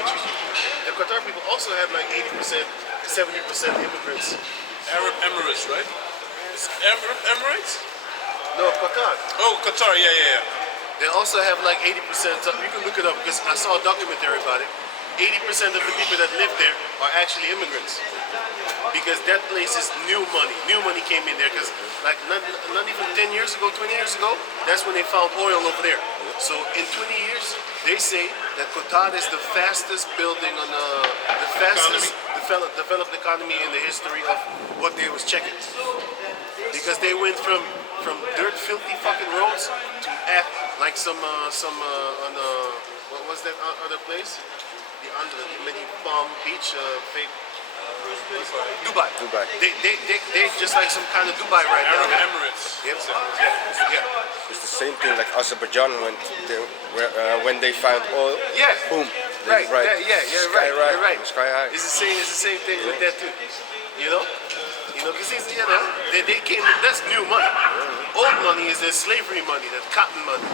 also have like 80%, 70% immigrants. Arab Emirates, right? It's Arab Emirates? No, Qatar. Oh, Qatar, yeah. They also have like 80%. You can look it up because I saw a documentary about it. 80% of the people that live there are actually immigrants. Because that place is new money. New money came in there because like not even 10 years ago, 20 years ago, that's when they found oil over there. So in 20 years, they say that Qatar is the fastest building on the fastest developed economy in the history of what they was checking. Because they went from dirt, filthy fucking roads to act like some on what was that other place? The under many Palm Beach fake. Dubai. They just like some kind of Dubai right now. Arab Emirates. Yep. Yeah. It's the same thing like Azerbaijan when they found oil. Yeah. Boom. Right. Right. Yeah. Sky You're right. Sky high. It's the same thing with that too. You know, because they came. That's new money. Old money is the slavery money, that cotton money,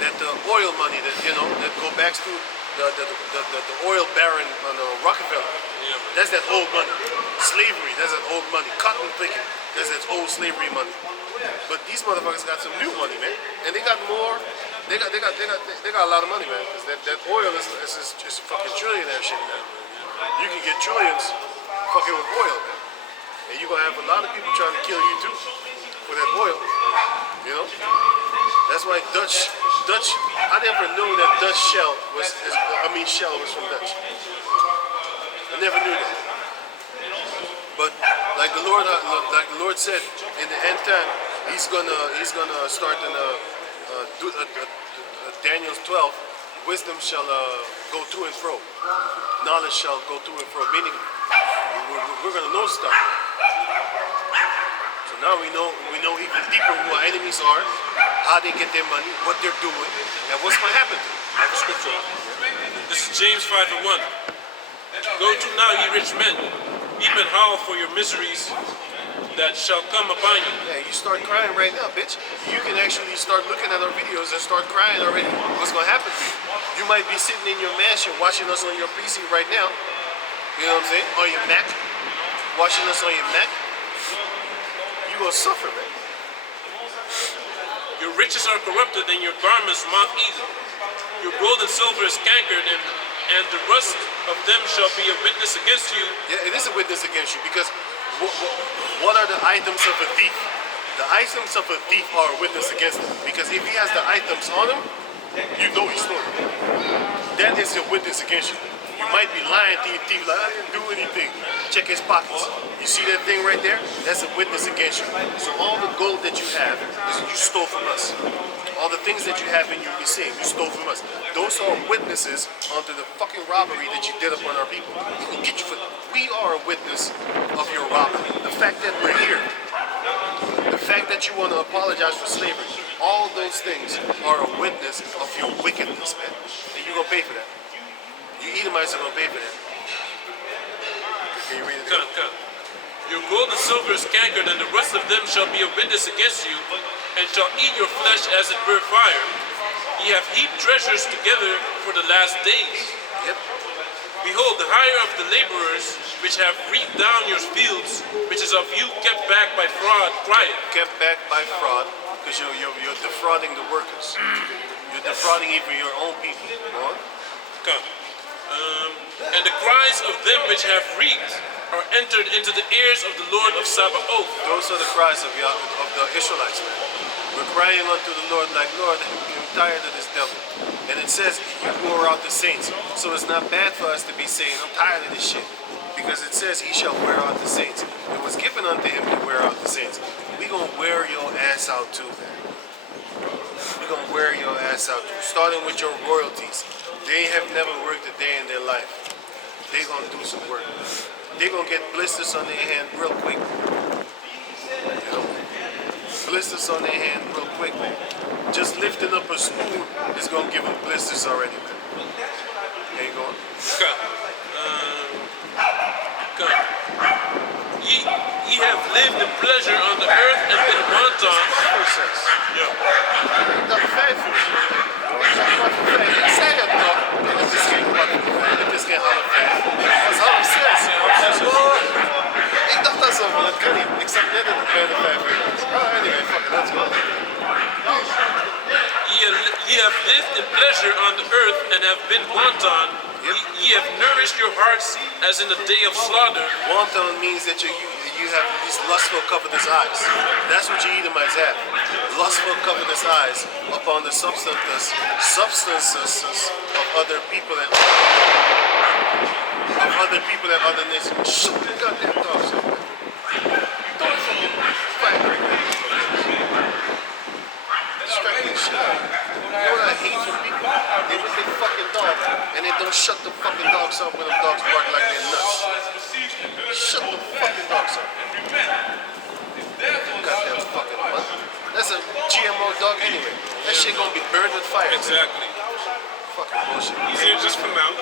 that oil money that that go back to the oil baron Rockefeller. Yeah. That's that old money. Slavery, that's that old money. Cotton picking, that's that old slavery money. But these motherfuckers got some new money, man, and they got more. They got a lot of money, man. Because that oil is just fucking trillionaire shit, man. You can get trillions fucking with oil, man. And you're gonna have a lot of people trying to kill you too for that oil. You know? That's why Dutch. I never knew that Dutch shell was from Dutch. I never knew that. But like the Lord said, in the end time, He's gonna start in Daniel's 12. Wisdom shall go to and fro. Knowledge shall go to and fro. Meaning, we're gonna know stuff. So now we know even deeper who our enemies are, how they get their money, what they're doing, and what's gonna happen to them. I have a scripture. This is James 5:1. Go to now, ye rich men, weep and howl for your miseries that shall come upon you. Yeah, you start crying right now, bitch. You can actually start looking at our videos and start crying already. What's gonna happen to you? You might be sitting in your mansion watching us on your PC right now. You know what I'm saying? On your Mac. Watching us on your Mac. You gonna suffer, man. Your riches are corrupted and your garments moth-eaten. Your gold and silver is cankered and the rust of them shall be a witness against you. Yeah, it is a witness against you because what are the items of a thief? The items of a thief are a witness against him because if he has the items on him, you know he stole it. That is a witness against you. You might be lying to your thief like, I didn't do anything. Check his pockets. You see that thing right there? That's a witness against you. So all the gold that you have is you stole from us. All the things that you have in you, you say, you stole from us. Those are witnesses onto the fucking robbery that you did upon our people. We will get you for. We are a witness of your robbery. The fact that we're here, the fact that you want to apologize for slavery, all those things are a witness of your wickedness, man. And you're gonna pay for that. You Edomites are gonna pay for that. Can you read it? Come. Your gold and silver is cankered, and the rest of them shall be a witness against you, and shall eat your flesh as it were fire. Ye have heaped treasures together for the last days. Yep. Behold, the hire of the laborers, which have reaped down your fields, which is of you kept back by fraud, crieth. Kept back by fraud, because you're defrauding the workers. You're defrauding even your own people. Go on. Come. And the cries of them which have reaped are entered into the ears of the Lord of Sabaoth. Those are the cries of the Israelites, man. We're crying unto the Lord like, Lord, I'm tired of this devil. And it says, you wore out the saints. So it's not bad for us to be saying, I'm tired of this shit. Because it says, he shall wear out the saints. It was given unto him to wear out the saints. We gonna wear your ass out too, man. We gonna wear your ass out too. Starting with your royalties. They have never worked a day in their life. They gonna do some work. They gonna get blisters on their hand real quick. You know? Blisters on their hand real quick, man. Just lifting up a spoon is gonna give them blisters already, man. There you go. Come. Ye have lived in pleasure on the earth and been wanton. Yeah. Dat vijf uur. Zei dat nog? Het is geen kwart voor vijf. Het is geen half vijf. Het is half zes. Oh, ik dacht dat zo, maar dat kan niet. Ik zag net dat het bijna 5 uur was. Oh, anyway, fuck it, let's go. Ye have lived in pleasure on the earth and have been wanton. Ye have nourished your hearts as in the day of slaughter. Wanton means that you have these lustful covetous eyes. That's what you Edomites have. Lustful covetous eyes upon the substances of other people and other nations. Shoot the goddamn dogs up, man. Don't fucking fight right now. Distracting shit out. You know what I hate from people? They with their fucking dog and they don't shut the fucking dogs up when the dogs bark like they're nuts. Shut the fucking dogs up. Goddamn fucking what? That's a GMO dog anyway. That shit gonna be burned with fire. Exactly. Fucking bullshit. He's here just for now.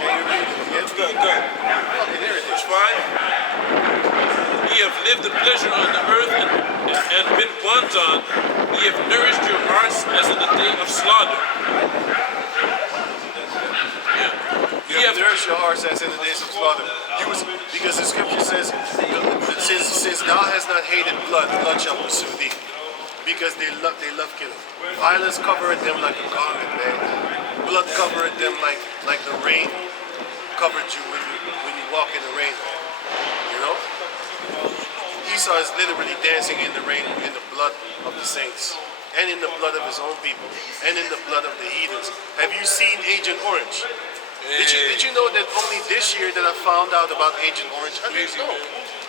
Can you read it? Yeah, it's good. Good. Fucking here it is. Verse 5. Ye have lived in pleasure on the earth and been wanton. Ye have nourished your hearts as in the day of slaughter. You have nourished your hearts as in the days of slaughter. Because the scripture says, since thou hast not hated blood, blood shall pursue thee. Because they love killing. Violence covered them like a garment, man. Blood covered them like the rain covered you when you walk in the rain. You know? Esau is literally dancing in the rain in the blood of the saints. And in the blood of his own people. And in the blood of the heathens. Have you seen Agent Orange? Did you know that only this year that I found out about Agent Orange? I didn't know.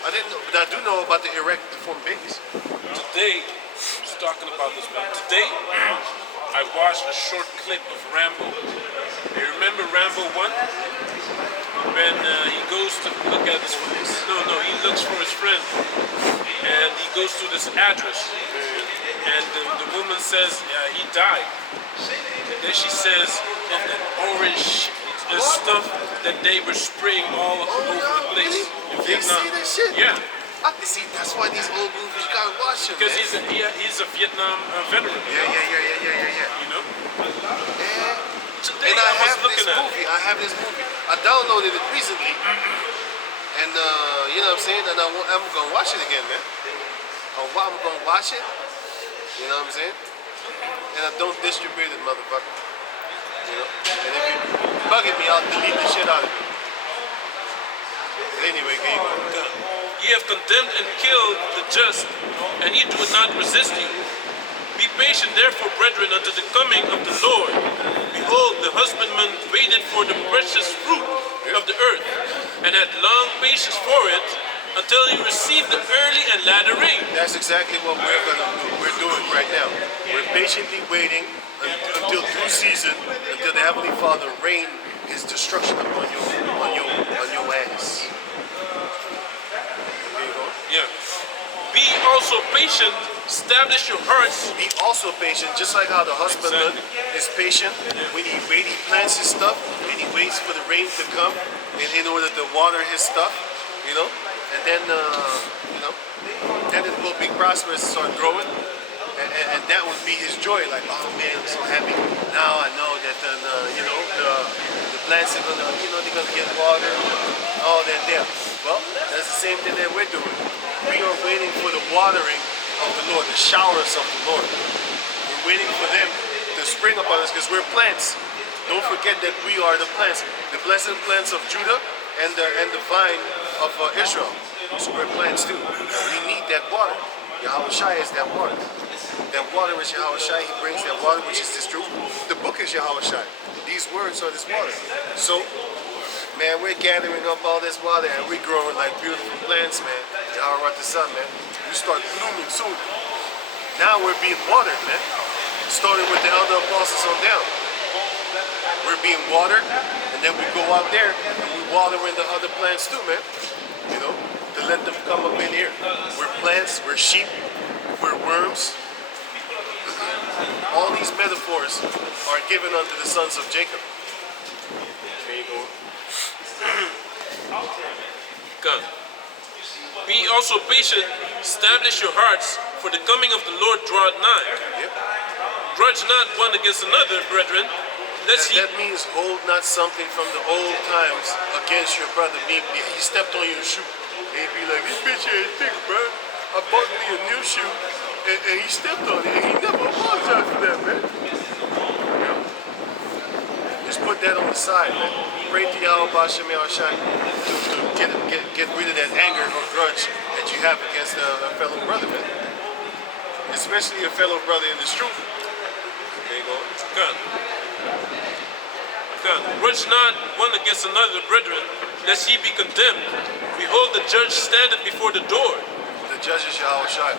But I do know about the erect deformed babies. Today, I was talking about this, man. Today, I watched a short clip of Rambo. You remember Rambo 1? When he goes to look at his he looks for his friend. And he goes to this address. And the woman says, yeah, he died. And then she says, of that orange stuff that they were spraying all over the place. They see this shit? Yeah. I can see that's why these old movies gotta watch them. Because he's a Vietnam veteran. Yeah. You know? Yeah. Today And I was have this looking at movie. I have this movie. I downloaded it recently. And you know what I'm saying? And I'm gonna watch it again, man. I'm gonna watch it. You know what I'm saying? And I don't distribute it, motherfucker. You know? And if you bugging me, I'll delete the shit out of it. But anyway, game on. Ye have condemned and killed the just, and he doeth not resist you. Be patient therefore, brethren, unto the coming of the Lord. Behold, the husbandman waited for the precious fruit of the earth, and had long patience for it, until he received the early and latter rain. That's exactly what we're doing right now. We're patiently waiting until due season, until the Heavenly Father rain His destruction upon your ass. Yeah. Be also patient, establish your hearts. Be also patient, just like how the husbandman is patient when he plants his stuff and he waits for the rain to come in order to water his stuff, you know, and then then it will be prosperous and start growing, and that would be his joy. Like, oh man, I'm so happy. Now I know that the plants are gonna, they're gonna get water, all that there. Well, that's the same thing that we're doing. We are waiting for the watering of the Lord, the showers of the Lord. We're waiting for them to spring upon us because we're plants. Don't forget that we are the plants, the blessed plants of Judah and the vine of Israel. So we're plants too. We need that water. Yahweh Shai is that water. That water is Yahweh Shai. He brings that water, which is this truth. The book is Yahweh Shai. These words are this water. So, man, we're gathering up all this water and we're growing like beautiful plants, man. Yahweh the sun, man. We start blooming soon. Now we're being watered, man. Starting with the elder apostles on down. We're being watered, and then we go out there and we water in the other plants too, man. You know, to let them come up in here. We're plants, we're sheep, we're worms. All these metaphors are given unto the sons of Jacob. There you go. God. Be also patient, establish your hearts, for the coming of the Lord draweth nigh. Yep. Grudge not one against another, brethren. That means hold not something from the old times against your brother. He stepped on your shoe. And he'd be like, this bitch here is thick, bro. I bought me a new shoe and he stepped on it and he never apologized for that, man. just put that on the side, man. Pray to Yahweh Bashem Yahushai to get rid of that anger or grudge that you have against a fellow brother, man. Especially a fellow brother in this truth. There you go. Good. Good. Grudge not one against another, brethren, lest ye be condemned. Behold, the judge standeth before the door. The judge is Yahushai.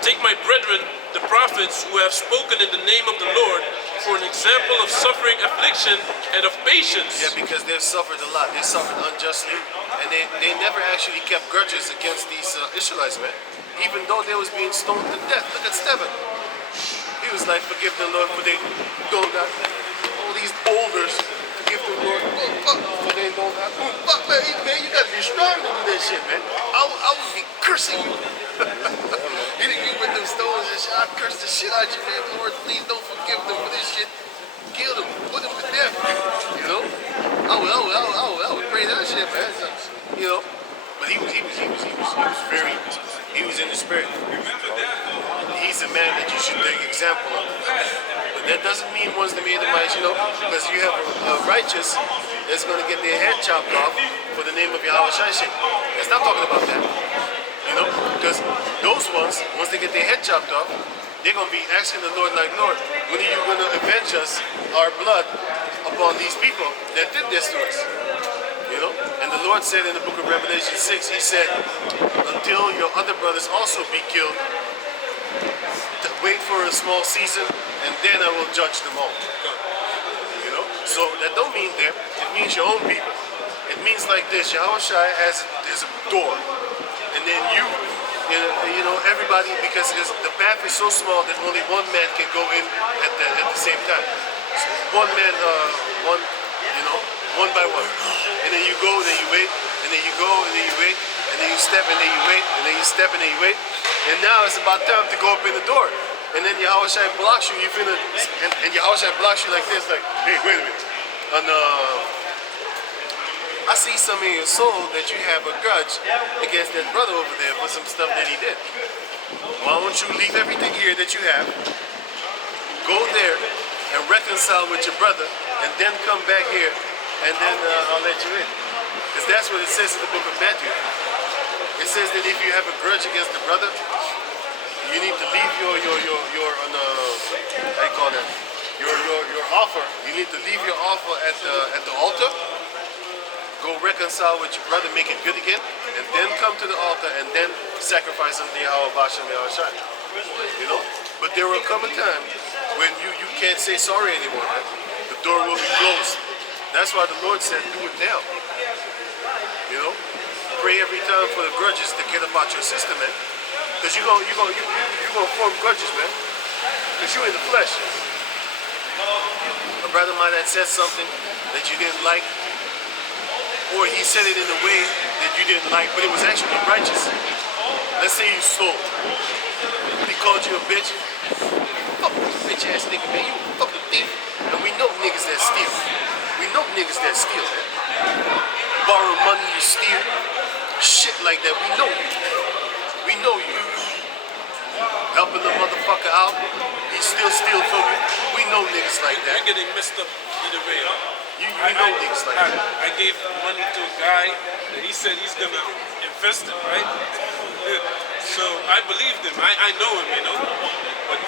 Take my brethren, the prophets, who have spoken in the name of the Lord, for an example of suffering, affliction, and of patience. Yeah, because they've suffered a lot. They suffered unjustly, and they never actually kept grudges against these Israelites, man. Even though they was being stoned to death. Look at Stephen. He was like, forgive the Lord, for they don't got all these boulders. Forgive the Lord, for they don't got. Fuck, man, you gotta be strong to do that shit, man. I would be cursing you. Hitting you with them stones and shit. I curse the shit out of you, man. Lord, please don't forgive them for this shit. Kill them, put them to death. You know? I would pray that shit, man. You know? But he was in the spirit. He's a man that you should take example of. But that doesn't mean one's the Edomites, you know, because you have a righteous that's going to get their head chopped off for the name of Yahweh Shai. It's not talking about that. You know, because those ones, once they get their head chopped off, they're going to be asking the Lord, like, Lord, when are you going to avenge us, our blood, upon these people that did this to us? You know, and the Lord said in the book of Revelation 6, he said, until your other brothers also be killed, wait for a small season, and then I will judge them all. You know, so that don't mean them, it means your own people. It means like this, Yahweh Shai there's a door, and then you know, everybody, because the path is so small that only one man can go in at the same time. So one man, one by one. And then you go, then you wait, and then you go, and then you wait, and then you step, and then you wait, and then you step, and then you wait. And now it's about time to go up in the door. And then Yahweh Shai blocks you, and Yahweh Shai blocks you like this, like, hey, wait a minute. And I see some in your soul that you have a grudge against that brother over there for some stuff that he did. Why don't you leave everything here that you have, go there and reconcile with your brother, and then come back here, and then I'll let you in. Because that's what it says in the book of Matthew. It says that if you have a grudge against the brother, you need to leave your offer. You need to leave your offer at the altar. Go reconcile with your brother, make it good again, and then come to the altar and then sacrifice unto Yahweh Bashem Yahushai. You know? But there will come a time when you can't say sorry anymore, man. The door will be closed. That's why the Lord said, do it now. You know? Pray every time for the grudges to get about your system, man. Because you're gonna form grudges, man. Because you're in the flesh. A brother might have said something that you didn't like, or he said it in a way that you didn't like, but it was actually righteous. Let's say you stole. He called you a bitch. Fuck this bitch ass nigga, man. You a fucking thief. And we know niggas that steal. We know niggas that steal, man. Borrow money, you steal. Shit like that. We know you. We know you. Helping the motherfucker out, he still steal from you. We know niggas like that. You're getting messed up either way, huh? You know niggas like that. I gave money to a guy that he said he's gonna invest it, right? So I believed him. I know him, you know. But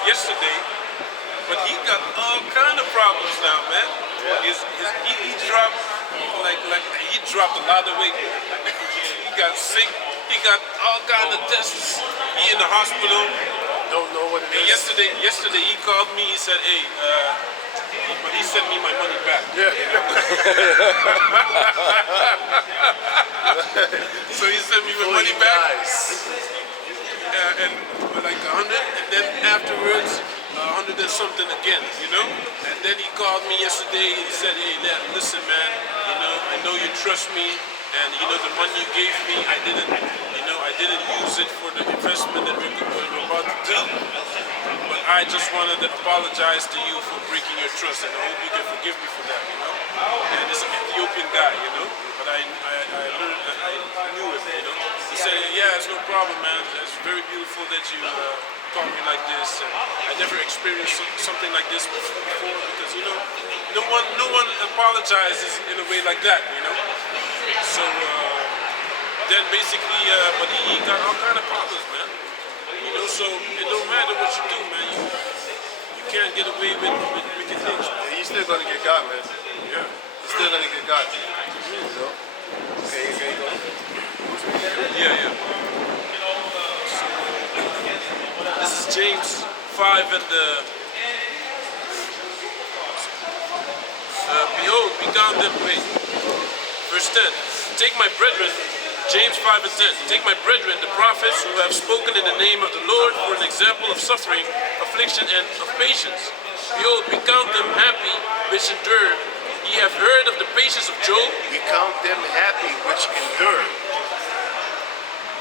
he got all kind of problems now, man. He dropped he dropped a lot of weight. He got sick. He got all kind of tests. He in the hospital. Don't know what it And is. yesterday he called me. He said, "Hey, but he sent me my money back." Yeah. So he sent me my money back, and like 100, and then afterwards 100 and something again, you know. And then he called me yesterday. He said, "Hey, listen, man. You know, I know you trust me, and you know the money you gave me, I didn't use it for the investment that we're about to do. But I just wanted to apologize to you for breaking your trust, and I hope you can forgive me for that, you know." And it's an Ethiopian guy, you know. But I knew him, you know. He said, yeah, it's no problem, man. It's very beautiful that you taught me like this. And I never experienced something like this before because, you know, no one apologizes in a way like that, you know. So then basically, but he got all kind of problems, man. You know, so it don't matter what you do, man. You can't get away with wicked things. Yeah, you're still gonna get got, man. Yeah. You're still gonna get got. So, okay, you go. Yeah. So, this is James 5 and behold, we count them. Wait. Verse 10. Take my brethren, James 5 and 10. Take my brethren, the prophets who have spoken in the name of the Lord for an example of suffering, affliction, and of patience. Behold, we count them happy which endure. Ye have heard of the patience of Job. We count them happy which endure.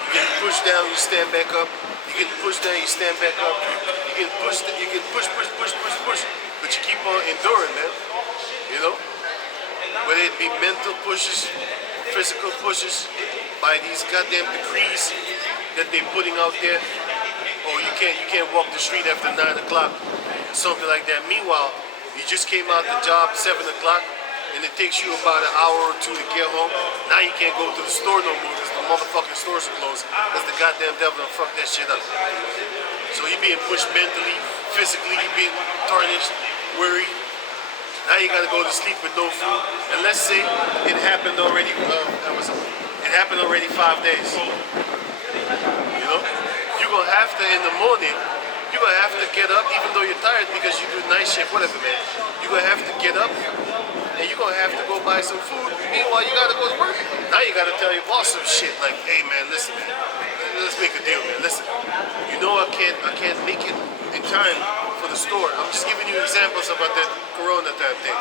You get pushed down, you stand back up. You get pushed down, you stand back up. You get pushed, you get push, but you keep on enduring, man. You know, whether it be mental pushes, physical pushes, by these goddamn decrees that they're putting out there. Oh, you can't walk the street after 9 o'clock, something like that. Meanwhile, you just came out the job 7 o'clock, and it takes you about an hour or two to get home. Now you can't go to the store no more because the motherfucking stores are closed because the goddamn devil done fucked that shit up. So you're being pushed mentally, physically, you're being tarnished, worried. Now you gotta go to sleep with no food. And let's say it happened already. It happened already 5 days. You know, you're gonna have to in the morning. You're gonna have to get up, even though you're tired because you do night shift, whatever, man. You're gonna have to get up, and you're gonna have to go buy some food. Meanwhile, you gotta go to work. Now you gotta tell your boss some shit like, "Hey, man, listen, man. Let's make a deal, man. Listen, you know I can't make it in time for the store. I'm just giving you examples about that Corona type thing.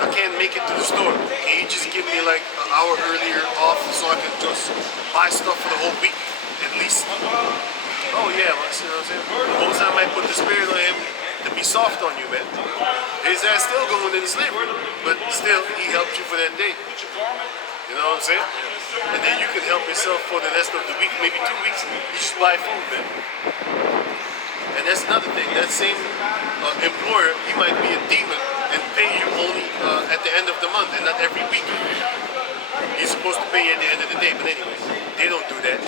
I can't make it to the store. Can you just give me like an hour earlier off so I can just buy stuff for the whole week at least?" Oh yeah, well, you know what I'm saying? Most I might put the spirit on him to be soft on you, man. His ass still going into slavery, but still he helped you for that day. You know what I'm saying? And then you can help yourself for the rest of the week, maybe 2 weeks. You just buy food, man. And that's another thing. That same employer, he might be a demon and pay you only at the end of the month and not every week. He's supposed to pay you at the end of the day, but anyway, they don't do that.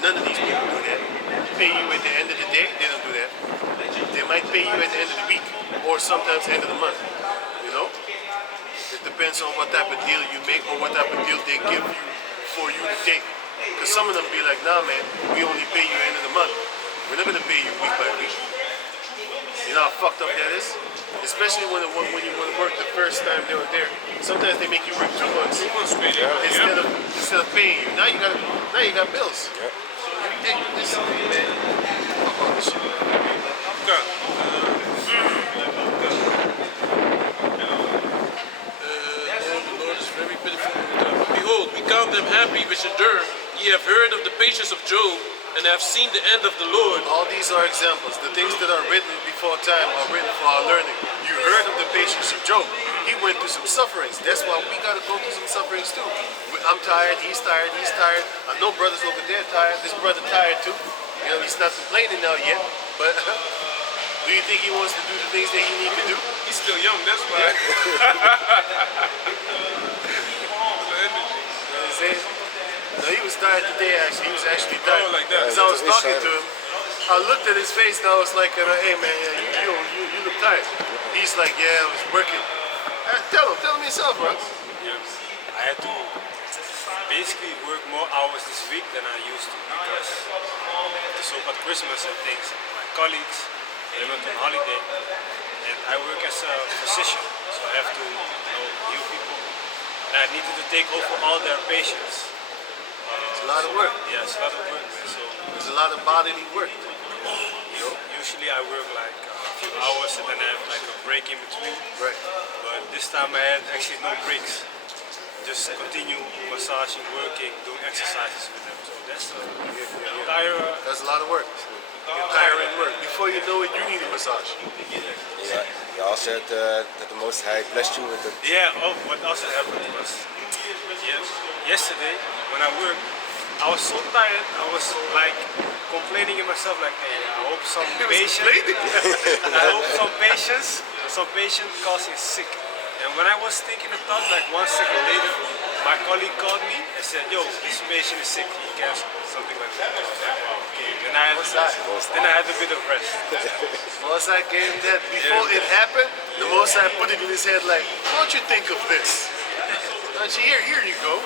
None of these people do that. Pay you at the end of the day, they don't do that. They might pay you at the end of the week or sometimes end of the month. You know? It depends on what type of deal you make or what type of deal they give you for you to take. Because some of them be like, nah man, we only pay you end of the month. We're not gonna pay you week by week. You know how fucked up that is? Especially when you want to work the first time they were there. Sometimes they make you work 2 months instead of paying you. Now you got bills. Yeah. You take this man. Fuck all this shit. God. The Lord is very pitiful. Behold, we count them happy which endure. Ye have heard of the patience of Job, and have seen the end of the Lord. All these are examples. The things that are written before time are written for our learning. You heard of the patience of Job. He went through some sufferings. That's why we got to go through some sufferings too. I'm tired, he's tired, he's tired. I know brothers over there tired. This brother tired too. You know, he's not complaining now yet. But do you think he wants to do the things that he needs to do? He's still young, that's why. You know what I'm saying? No, he was tired today actually. He was actually tired. Oh, like that. Because I was talking to him. I looked at his face and I was like, hey man, you look tired. He's like, yeah, I was working. Tell him yourself, bro. I had to basically work more hours this week than I used to because the so-called Christmas and things. My colleagues, they went on holiday, and I work as a physician, so I have to heal people, and I needed to take over all their patients. It's a lot of work. Yeah, it's a lot of work, man. So There's a lot of bodily work. usually I work like a few hours and then I have like a break in between. Right. But this time I had actually no breaks. Just continue massaging, working, doing exercises with them. So that's entire. That's a lot of work. Tiring work. Before you know it, you need a massage. Yeah. You also said that the Most High blessed you with it. Yeah. Oh, what also happened was, yesterday when I worked, I was so tired. I was like complaining in myself, like, hey, I hope some patience. I hope some patient causing sick. And when I was thinking the thought, like 1 second later, my colleague called me and said, yo, this patient is sick, he canceled, something like that. I was like, wow, okay. Then I had a bit of rest. Most I gave that before it happened, the most I put it in his head like, why don't you think of this? Don't you, here you go.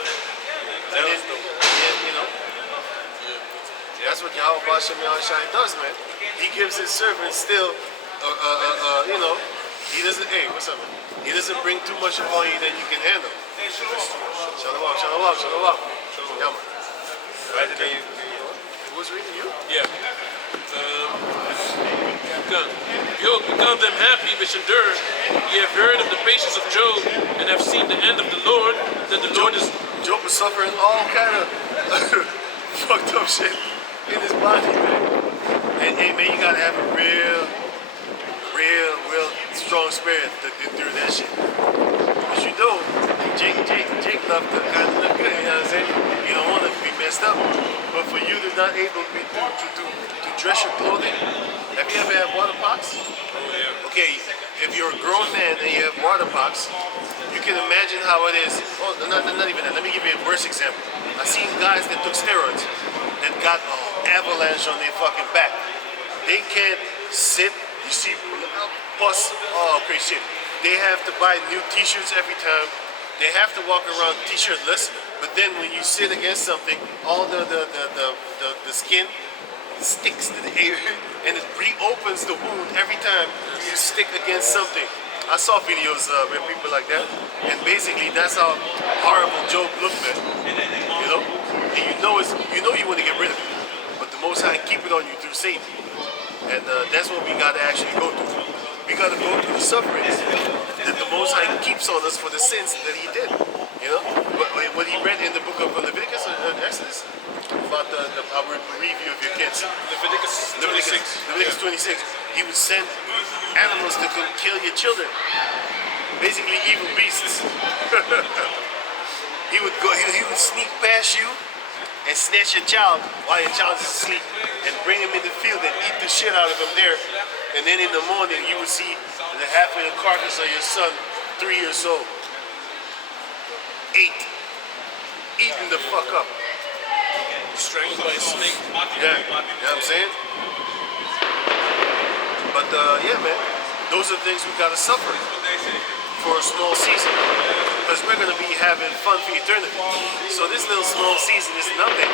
And then, you know, that's what Yahweh Shem Shai does, man. He gives his servants still, you know, he doesn't, hey, what's up, man? He doesn't bring too much upon you that you can handle. Shalom, shalom, shalom. Yeah, man. Right today, Who was reading you? Yeah. Behold, we count them happy which endure. Ye have heard of the patience of Job, and have seen the end of the Lord, that the Lord is... Job was suffering all kind of fucked up shit in his body, man. And hey, man, you gotta have a real strong spirit to get through that shit. As you know, Jake loved to kind of look good, you know what I'm saying? You don't want to be messed up. But for you to not able to dress your clothing, have you ever had water pox? Okay, if you're a grown man and you have water pox, you can imagine how it is. Oh, not even that. Let me give you a worse example. I've seen guys that took steroids that got an avalanche on their fucking back. They can't sit. You see, plus, oh, okay, shit. They have to buy new t-shirts every time. They have to walk around t-shirtless. But then when you sit against something, all the skin sticks to the air and it reopens the wound every time you stick against something. I saw videos with people like that, and basically that's how horrible Job looked, man. You know, and you know you want to get rid of it, but the Most High keep it on you through Satan, and that's what we got to actually go through. We got to go through the sufferings that the Most High keeps on us for the sins that He did. You know, but what He read in the book of Leviticus or Exodus about the review of your kids. Leviticus 26. He would send animals to kill your children. Basically evil beasts. He would sneak past you and snatch your child while your child is asleep and bring him in the field and eat the shit out of him there. And then in the morning you would see the half of the carcass of your son, 3 years old. Eating the fuck up. strangled by a snake. Yeah, you know what I'm saying? But yeah, man, those are things we gotta suffer for a small season, because we're gonna be having fun for eternity. So this little small season is nothing,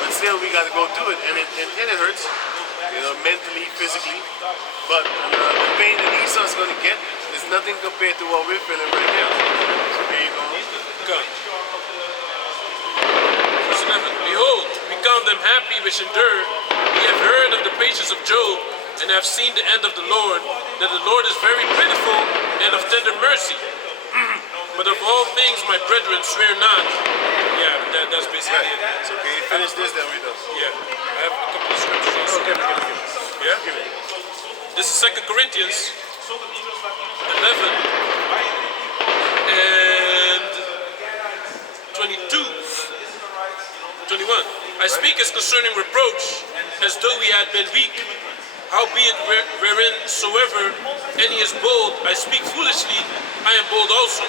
but still we gotta go through it, and it hurts, you know, mentally, physically. But the pain that Esau's gonna get is nothing compared to what we're feeling right now. So there you go. God. Verse 11. Behold, we count them happy which endure. We have heard of the patience of Job, and have seen the end of the Lord, that the Lord is very pitiful and of tender mercy. But of all things, my brethren, swear not. Yeah, that's basically it. So can you finish this, then we're done. Yeah, I have a couple of scriptures also. Okay. Yeah? This is 2 Corinthians 11 and 22, 21. I speak as concerning reproach, as though we had been weak. Howbeit, wherein soever any is bold, I speak foolishly, I am bold also.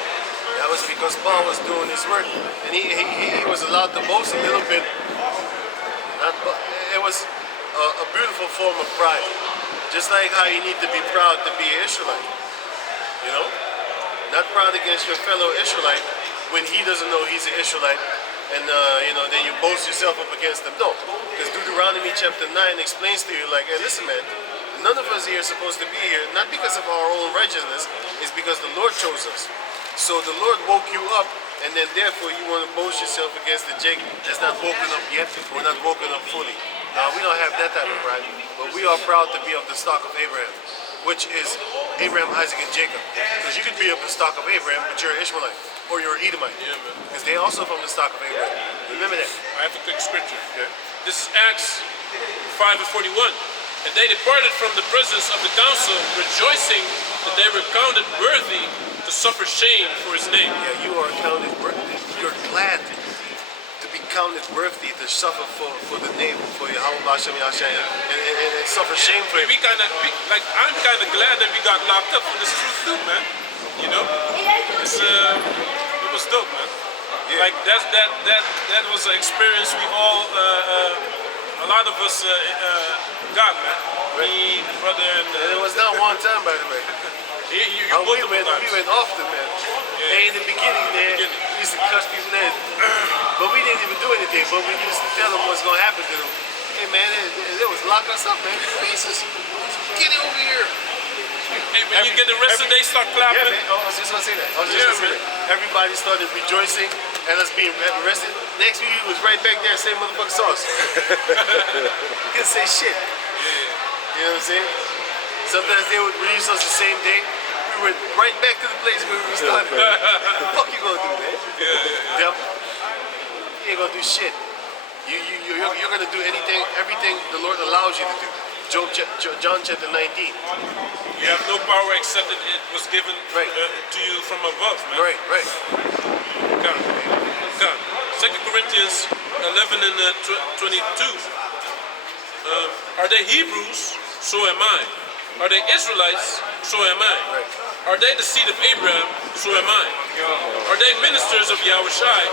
That was because Paul was doing his work, and he was allowed to boast a little bit. It was a beautiful form of pride. Just like how you need to be proud to be an Israelite. You know? Not proud against your fellow Israelite when he doesn't know he's an Israelite, and you know, then you boast yourself up against them. No, because Deuteronomy chapter 9 explains to you, like, hey, listen, man, none of us here are supposed to be here, not because of our own righteousness, it's because the Lord chose us. So the Lord woke you up, and then therefore you want to boast yourself against the Jake that's not woken up yet, or not woken up fully. We don't have that type of pride, but we are proud to be of the stock of Abraham, which is Abraham, Isaac, and Jacob. Because you could be of the stock of Abraham, but you're an Ishmaelite, or you're an Edomite. Yeah, man. Because they also from the stock of Abraham. Remember that. I have a quick scripture. Okay. This is Acts 5 and 41. And they departed from the presence of the council, rejoicing that they were counted worthy to suffer shame for his name. Yeah, you are counted worthy. You're glad to be count it worthy to suffer for the name, for Yahweh Hashem Yahshua, and suffer shame for it. I'm kind of glad that we got locked up for this truth too, man. You know, it was dope, man. Yeah. Like that was an experience we all, a lot of us got, man. Me, brother, and it was not one time, by the way. we went often, man. Yeah. And in the beginning, man, we used to cuss people in. But we didn't even do anything. But we used to tell them what's going to happen to them. Hey, man, it was lock us up, man. Jesus, get it over here. Hey, when you get arrested, they start clapping. Yeah, man. I was just going to say that. Everybody started rejoicing and us being arrested. Next week, he was right back there, same motherfucking sauce. He couldn't say shit. You know what I'm saying? Sometimes they would release us the same day. We went right back to the place where we started. What the fuck you gonna do, man? Devil. You ain't gonna do shit. You're gonna do everything the Lord allows you to do. John chapter 19. You have no power except that it was given to you from above, man. Right. God. 2 Corinthians 11 and 22. Are they Hebrews? So am I. Are they Israelites? So am I. Right. Are they the seed of Abraham? So am I. Are they ministers of Yahushai?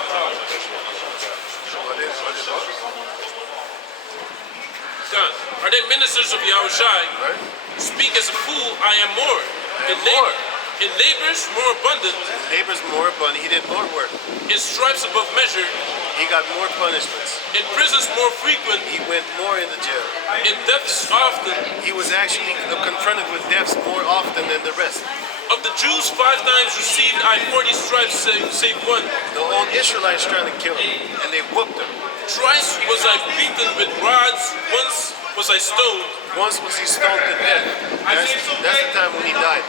God. Are they ministers of Yahushai? Right. Speak as a fool, I am more. In labors more abundant. Labors more abundant. He did more work. In stripes above measure. He got more punishments. In prisons more frequent. He went more in the jail. In deaths often. He was actually confronted with deaths more often than the rest. Of the Jews 5 times received I 40 stripes, save one. The old Israelites trying to kill him, and they whooped him. Thrice was I beaten with rods, once was I stoned. Once was he stoned to death. That's the time when he died.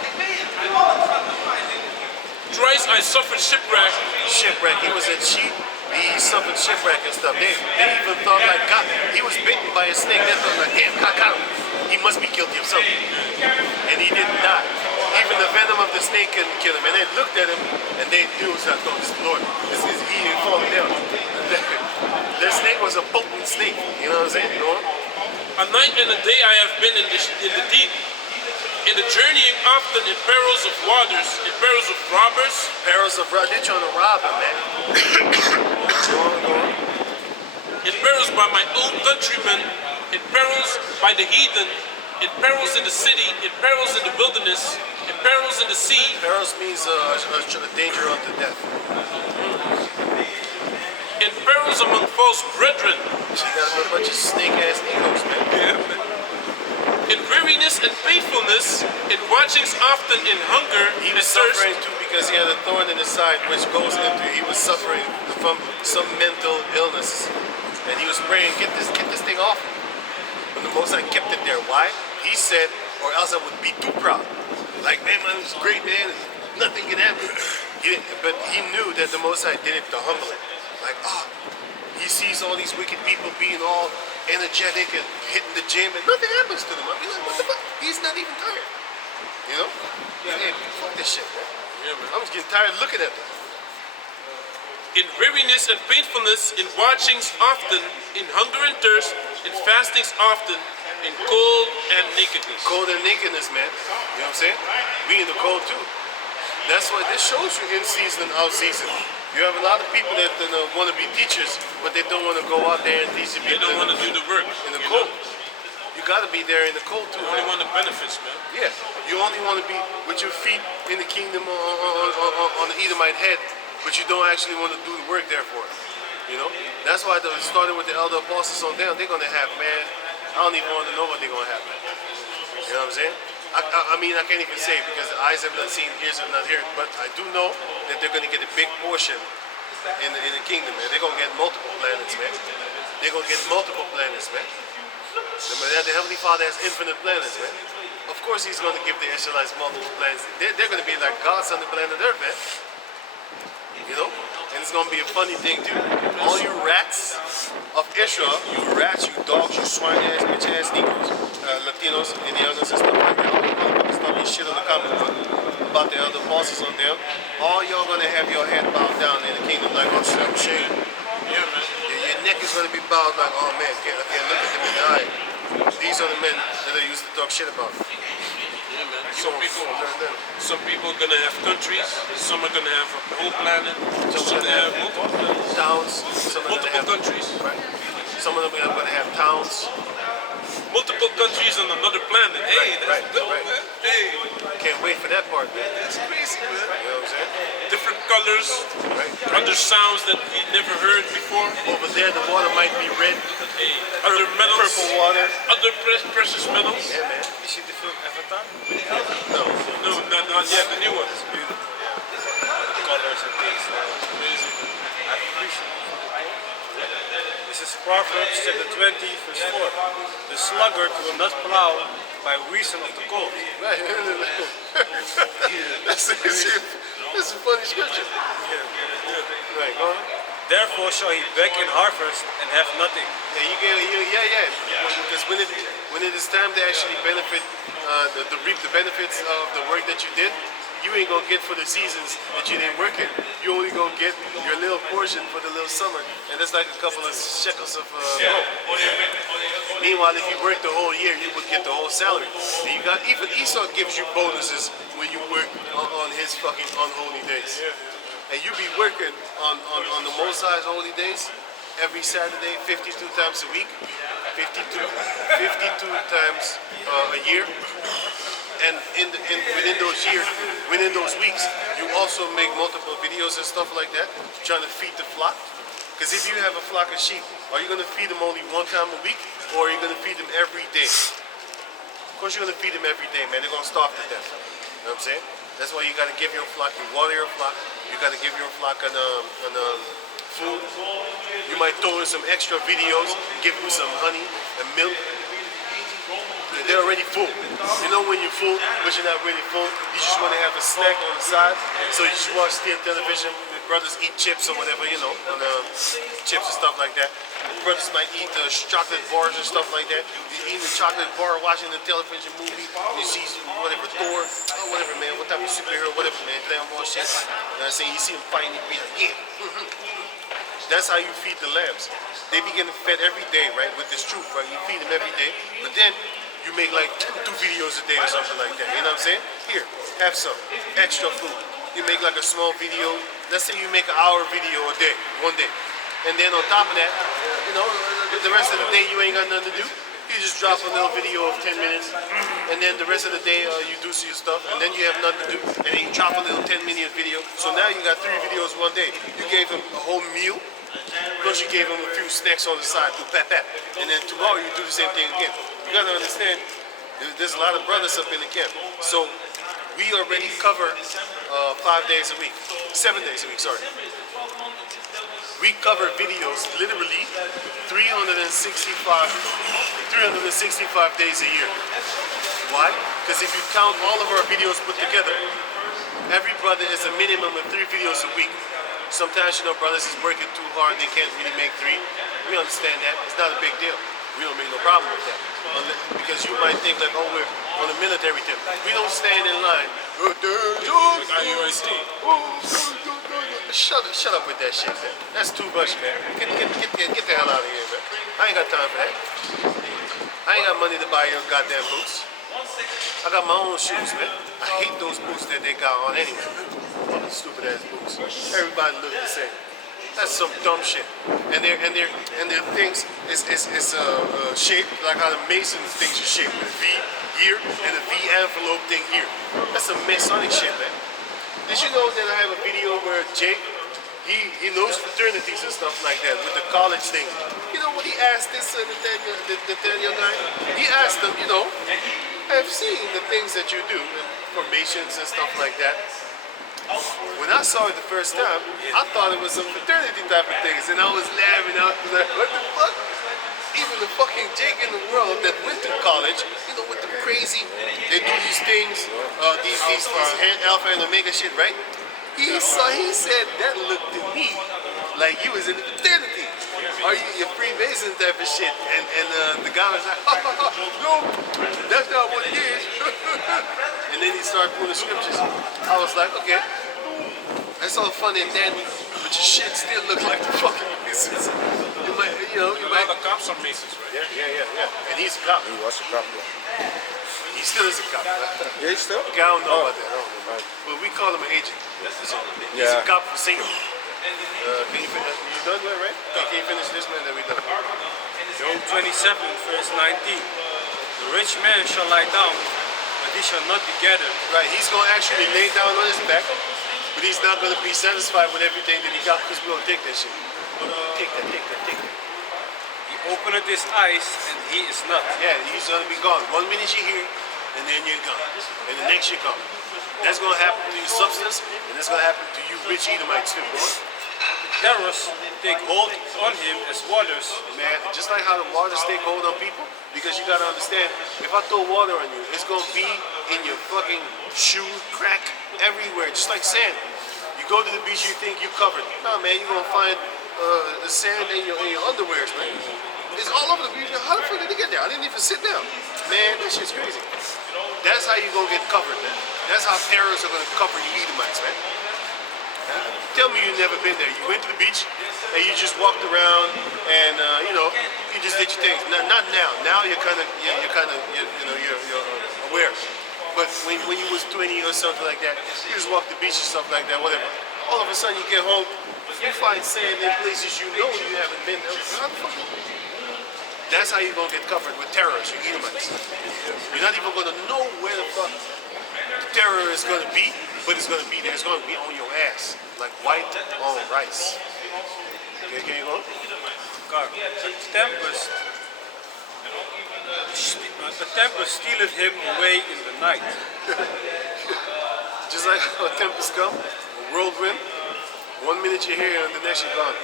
Thrice I suffered shipwreck. Shipwreck. He was at sheep. He suffered shipwreck and stuff. They even thought like God. He was bitten by a snake. They thought like, damn, God got him. He must be guilty of something. And he didn't die. Even the venom of the snake couldn't kill him. And they looked at him and they knew that, no, this is the Lord. He didn't fall down. The snake was a potent snake. You know what I'm saying? You know? A night and a day I have been in the deep. In the journeying often in perils of waters, in perils of robbers. Perils of robbers. They're trying to rob him, man. Go on. In perils by my own countrymen, in perils by the heathen, in perils in the city, in perils in the wilderness, in perils in the sea. Perils means a danger unto death. In perils among false brethren. She got a bunch of snake-ass egos, man. Yeah, man. In weariness and painfulness, in watchings often, in hunger, he was and thirst. suffering too because he had a thorn in his side, which goes into he was suffering from some mental illness, and he was praying, get this thing off. But the Most High kept it there. Why? He said, or else I would be too proud. Like, man, it was great, man. Nothing can happen. But he knew that the Most High did it to humble him. Like, he sees all these wicked people being all energetic and hitting the gym, and nothing happens to them. I mean, like, what the fuck? He's not even tired. You know? Yeah. Hey, fuck this shit, man. Yeah, man. I'm just getting tired looking at them. In weariness and painfulness, in watchings often, in hunger and thirst, in fastings often, in cold and nakedness. Cold and nakedness, man. You know what I'm saying? We in the cold too. That's why this shows you in season and out season. You have a lot of people that want to be teachers, but they don't want to go out there and teach people. They don't want to do the work in the cold. You got to be there in the cold too. You only want the benefits, man. Yeah, you only want to be with your feet in the kingdom on the Edomite head, but you don't actually want to do the work there for it. You know, that's why it started with the elder apostles on down. They're gonna have, man. I don't even want to know what they're gonna have, man. You know what I'm saying? I mean, I can't even say because eyes have not seen, ears have not heard, but I do know that they're going to get a big portion in the kingdom, man. They're going to get multiple planets, man. They're going to get multiple planets, man. The Heavenly Father has infinite planets, man. Of course He's going to give the Israelites multiple planets. They're going to be like gods on the planet Earth, man. You know? And it's going to be a funny thing, too. All you rats of Israel, you rats, you dogs, you swine-ass, bitch-ass Negroes, Latinos, Indianos, and stuff like that. All you motherfuckers talking shit on the comment book about the elder apostles on them. All y'all going to have your head bowed down in the kingdom like, oh, shit, I'm ashamed. Yeah, man. Your is going to be about like, oh man, I can't look at them in the eye. These are the men that I used to talk shit about. Yeah, man. So, Some people are gonna have countries. Some are gonna have a whole planet. Some are gonna have multiple planets. towns, some are going to Multiple have countries. right? Some of them are going to have towns. Multiple countries on another planet. Hey, that's right, dope, right. man. Hey, Can't wait for that part, man. that's crazy, man. You know what I'm saying? Different colors, Right. other sounds that we never heard before. Over there, the water might be red, Hey, other metals, purple water. other precious metals. Yeah, man. You see the film Avatar? No. No, not yet. The new ones. Colors and things. Amazing. I appreciate it. This is Proverbs chapter 20, verse 4. The sluggard will not plow by reason of the cold. Right. that's a funny scripture. Right, go on. Therefore shall he beg in harvest and have nothing. Yeah. Because when it is time to actually benefit, to reap the benefits of the work that you did, you ain't gonna get for the seasons that you didn't work in. You only gonna get your little portion for the little summer, and that's like a couple of shekels of gold. Meanwhile, if you work the whole year, you would get the whole salary. And you got even Esau gives you bonuses when you work on his fucking unholy days. And you be working on the Most High's holy days every Saturday, 52 times a week, 52 times a year. And within those weeks, you also make multiple videos and stuff like that, trying to feed the flock. Because if you have a flock of sheep, are you going to feed them only one time a week, or are you going to feed them every day? Of course, you're going to feed them every day, man. They're going to starve to death. You know what I'm saying? That's why you got to give your flock, you water your flock, you got to give your flock an food. You might throw in some extra videos, give them some honey and milk. They're already full. You know when you're full, but you're not really full, you just want to have a snack on the side. So you just watch television, the brothers eat chips or whatever, you know, chips and stuff like that. The brothers might eat chocolate bars and stuff like that. You're eating a chocolate bar, watching the television movie, you see whatever, Thor, or whatever, man, what type of superhero, whatever, man, damn bullshit. You know what I'm saying? You see them fighting, you be like, yeah. That's how you feed the lambs. They be getting fed every day, right, with this truth, right? You feed them every day, but then you make like 2 videos a day or something like that. You know what I'm saying? Here, have some extra food. You make like a small video. Let's say you make an hour video a day, one day. And then on top of that, you know, the rest of the day you ain't got nothing to do. You just drop a little video of 10 minutes. And then the rest of the day you do your stuff. And then you have nothing to do. And then you drop a little 10-minute video. So now you got 3 videos one day. You gave him a whole meal. Plus you gave him a few snacks on the side to pat. And then tomorrow you do the same thing again. You gotta understand, there's a lot of brothers up in the camp. So we already cover 5 days a week, 7 days a week, sorry. We cover videos literally 365 days a year. Why? Because if you count all of our videos put together, every brother is a minimum of 3 videos a week. Sometimes, you know, brothers is working too hard, they can't really make 3. We understand that. It's not a big deal. We don't make no problem with that. Because you might think like, oh, we're on a military tip. We don't stand in line. Shut up with that shit, man. That's too much, man. Get the hell out of here, man. I ain't got time for that. I ain't got money to buy your goddamn boots. I got my own shoes, man. I hate those boots that they got on anyway. Stupid ass boots. Everybody look the same. That's some dumb shit. And their things is shaped like how the Masons things are shaped, with a V here and a V envelope thing here. That's some Masonic shit, man. Did you know that I have a video where Jake, he knows fraternities and stuff like that with the college thing. You know what he asked this Nathaniel guy? He asked him, you know, I've seen the things that you do, formations and stuff like that. When I saw it the first time, I thought it was some fraternity type of things, and I was laughing. I was like, what the fuck? Even the fucking Jake in the world that went to college, you know, with the crazy, they do these things, these alpha and omega shit, right? He said that looked to me like you was in the fraternity. Are you your Freemason type of shit? And the guy was like, no, that's not what it is. And then he started pulling scriptures. I was like, okay, that's all funny and dandy, but your shit still looks like the fucking Masons. You might, you know, you A lot might. of cops are Masons, right? Yeah. And he's a cop. He was a cop, yeah. He still is a cop. Yeah, he's still? Okay, I don't know Oh. about that. I don't know. But we call him an agent. So he's Yeah. a cop for Satan. Can you finish? You done that, right? Okay, can you finish this man that we done? Job 27, verse 19. The rich man shall lie down, but he shall not be gathered. Right, he's going to actually lay down on his back, but he's not going to be satisfied with everything that he got because we're going to take that shit. Take that. He openeth his eyes, and he is not. Yeah, he's going to be gone. 1 minute you're here, and then you're gone. And the next you're gone. That's going to happen to your substance, and that's going to happen to you rich Edomites too. Terrors take hold on him as waters. Man, just like how the waters take hold on people, because you got to understand, if I throw water on you, it's going to be in your fucking shoe, crack, everywhere, just like sand. You go to the beach, you think you're covered. No, man, you're going to find the sand in your underwears, man. It's all over the beach. How the fuck did they get there? I didn't even sit down. Man, that shit's crazy. That's how you going to get covered, man. That's how terrorists are going to cover you Edomites, man. Tell me you've never been there. You went to the beach and you just walked around and you know, you just did your things. Not now. Now you're kind of you're aware. But when you was 20 or something like that, you just walk the beach and stuff like that, whatever. All of a sudden you get home, you find sand in places you know you haven't been there. How the fuck? That's how you're gonna get covered with terrorists, you Edomites. You're not even gonna know where the fuck the terror is gonna be, but it's gonna be there. It's gonna be on your ass, like white on rice. Okay, can you go? God, the tempest stealeth him away in the night. Just like how a tempest come, a whirlwind. 1 minute you're here and the next you're gone.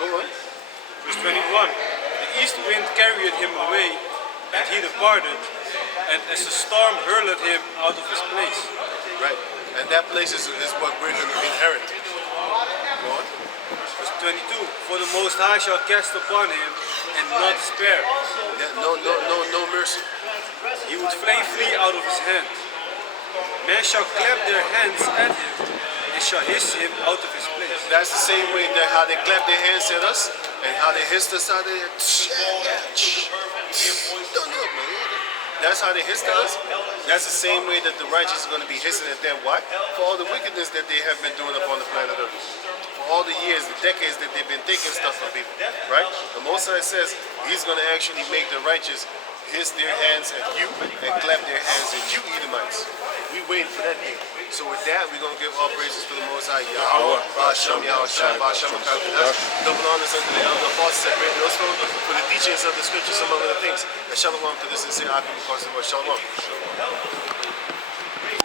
Go on. Verse 21. The east wind carried him away, and he departed, and as a storm hurled him out of his place. Right. And that place is what we're going to inherit. Go on. Verse 22. For the Most High shall cast upon him, and not spare. Yeah, no mercy. He would flee out of his hand. Men shall clap their hands at him, and shall hiss him out of his place. That's the same way that how they clap their hands at us and how they hissed us out there. Don't do it, man. That's how they hissed us. That's the same way that the righteous are going to be hissing at them. Why? For all the wickedness that they have been doing upon the planet Earth. For all the years, the decades that they've been taking stuff from people. Right? The Most High says he's going to actually make the righteous hiss their hands at you and clap their hands at you Edomites. We waiting for that day. So with that, we're going to give all praises to the Most High Yahweh, Hashem, Yahushua, Hashem, Kakudash, double honors unto the elder apostles that great millstone for the teachings of the scriptures, among other things. And shalom to this sincere Akim, of course, the word shalom.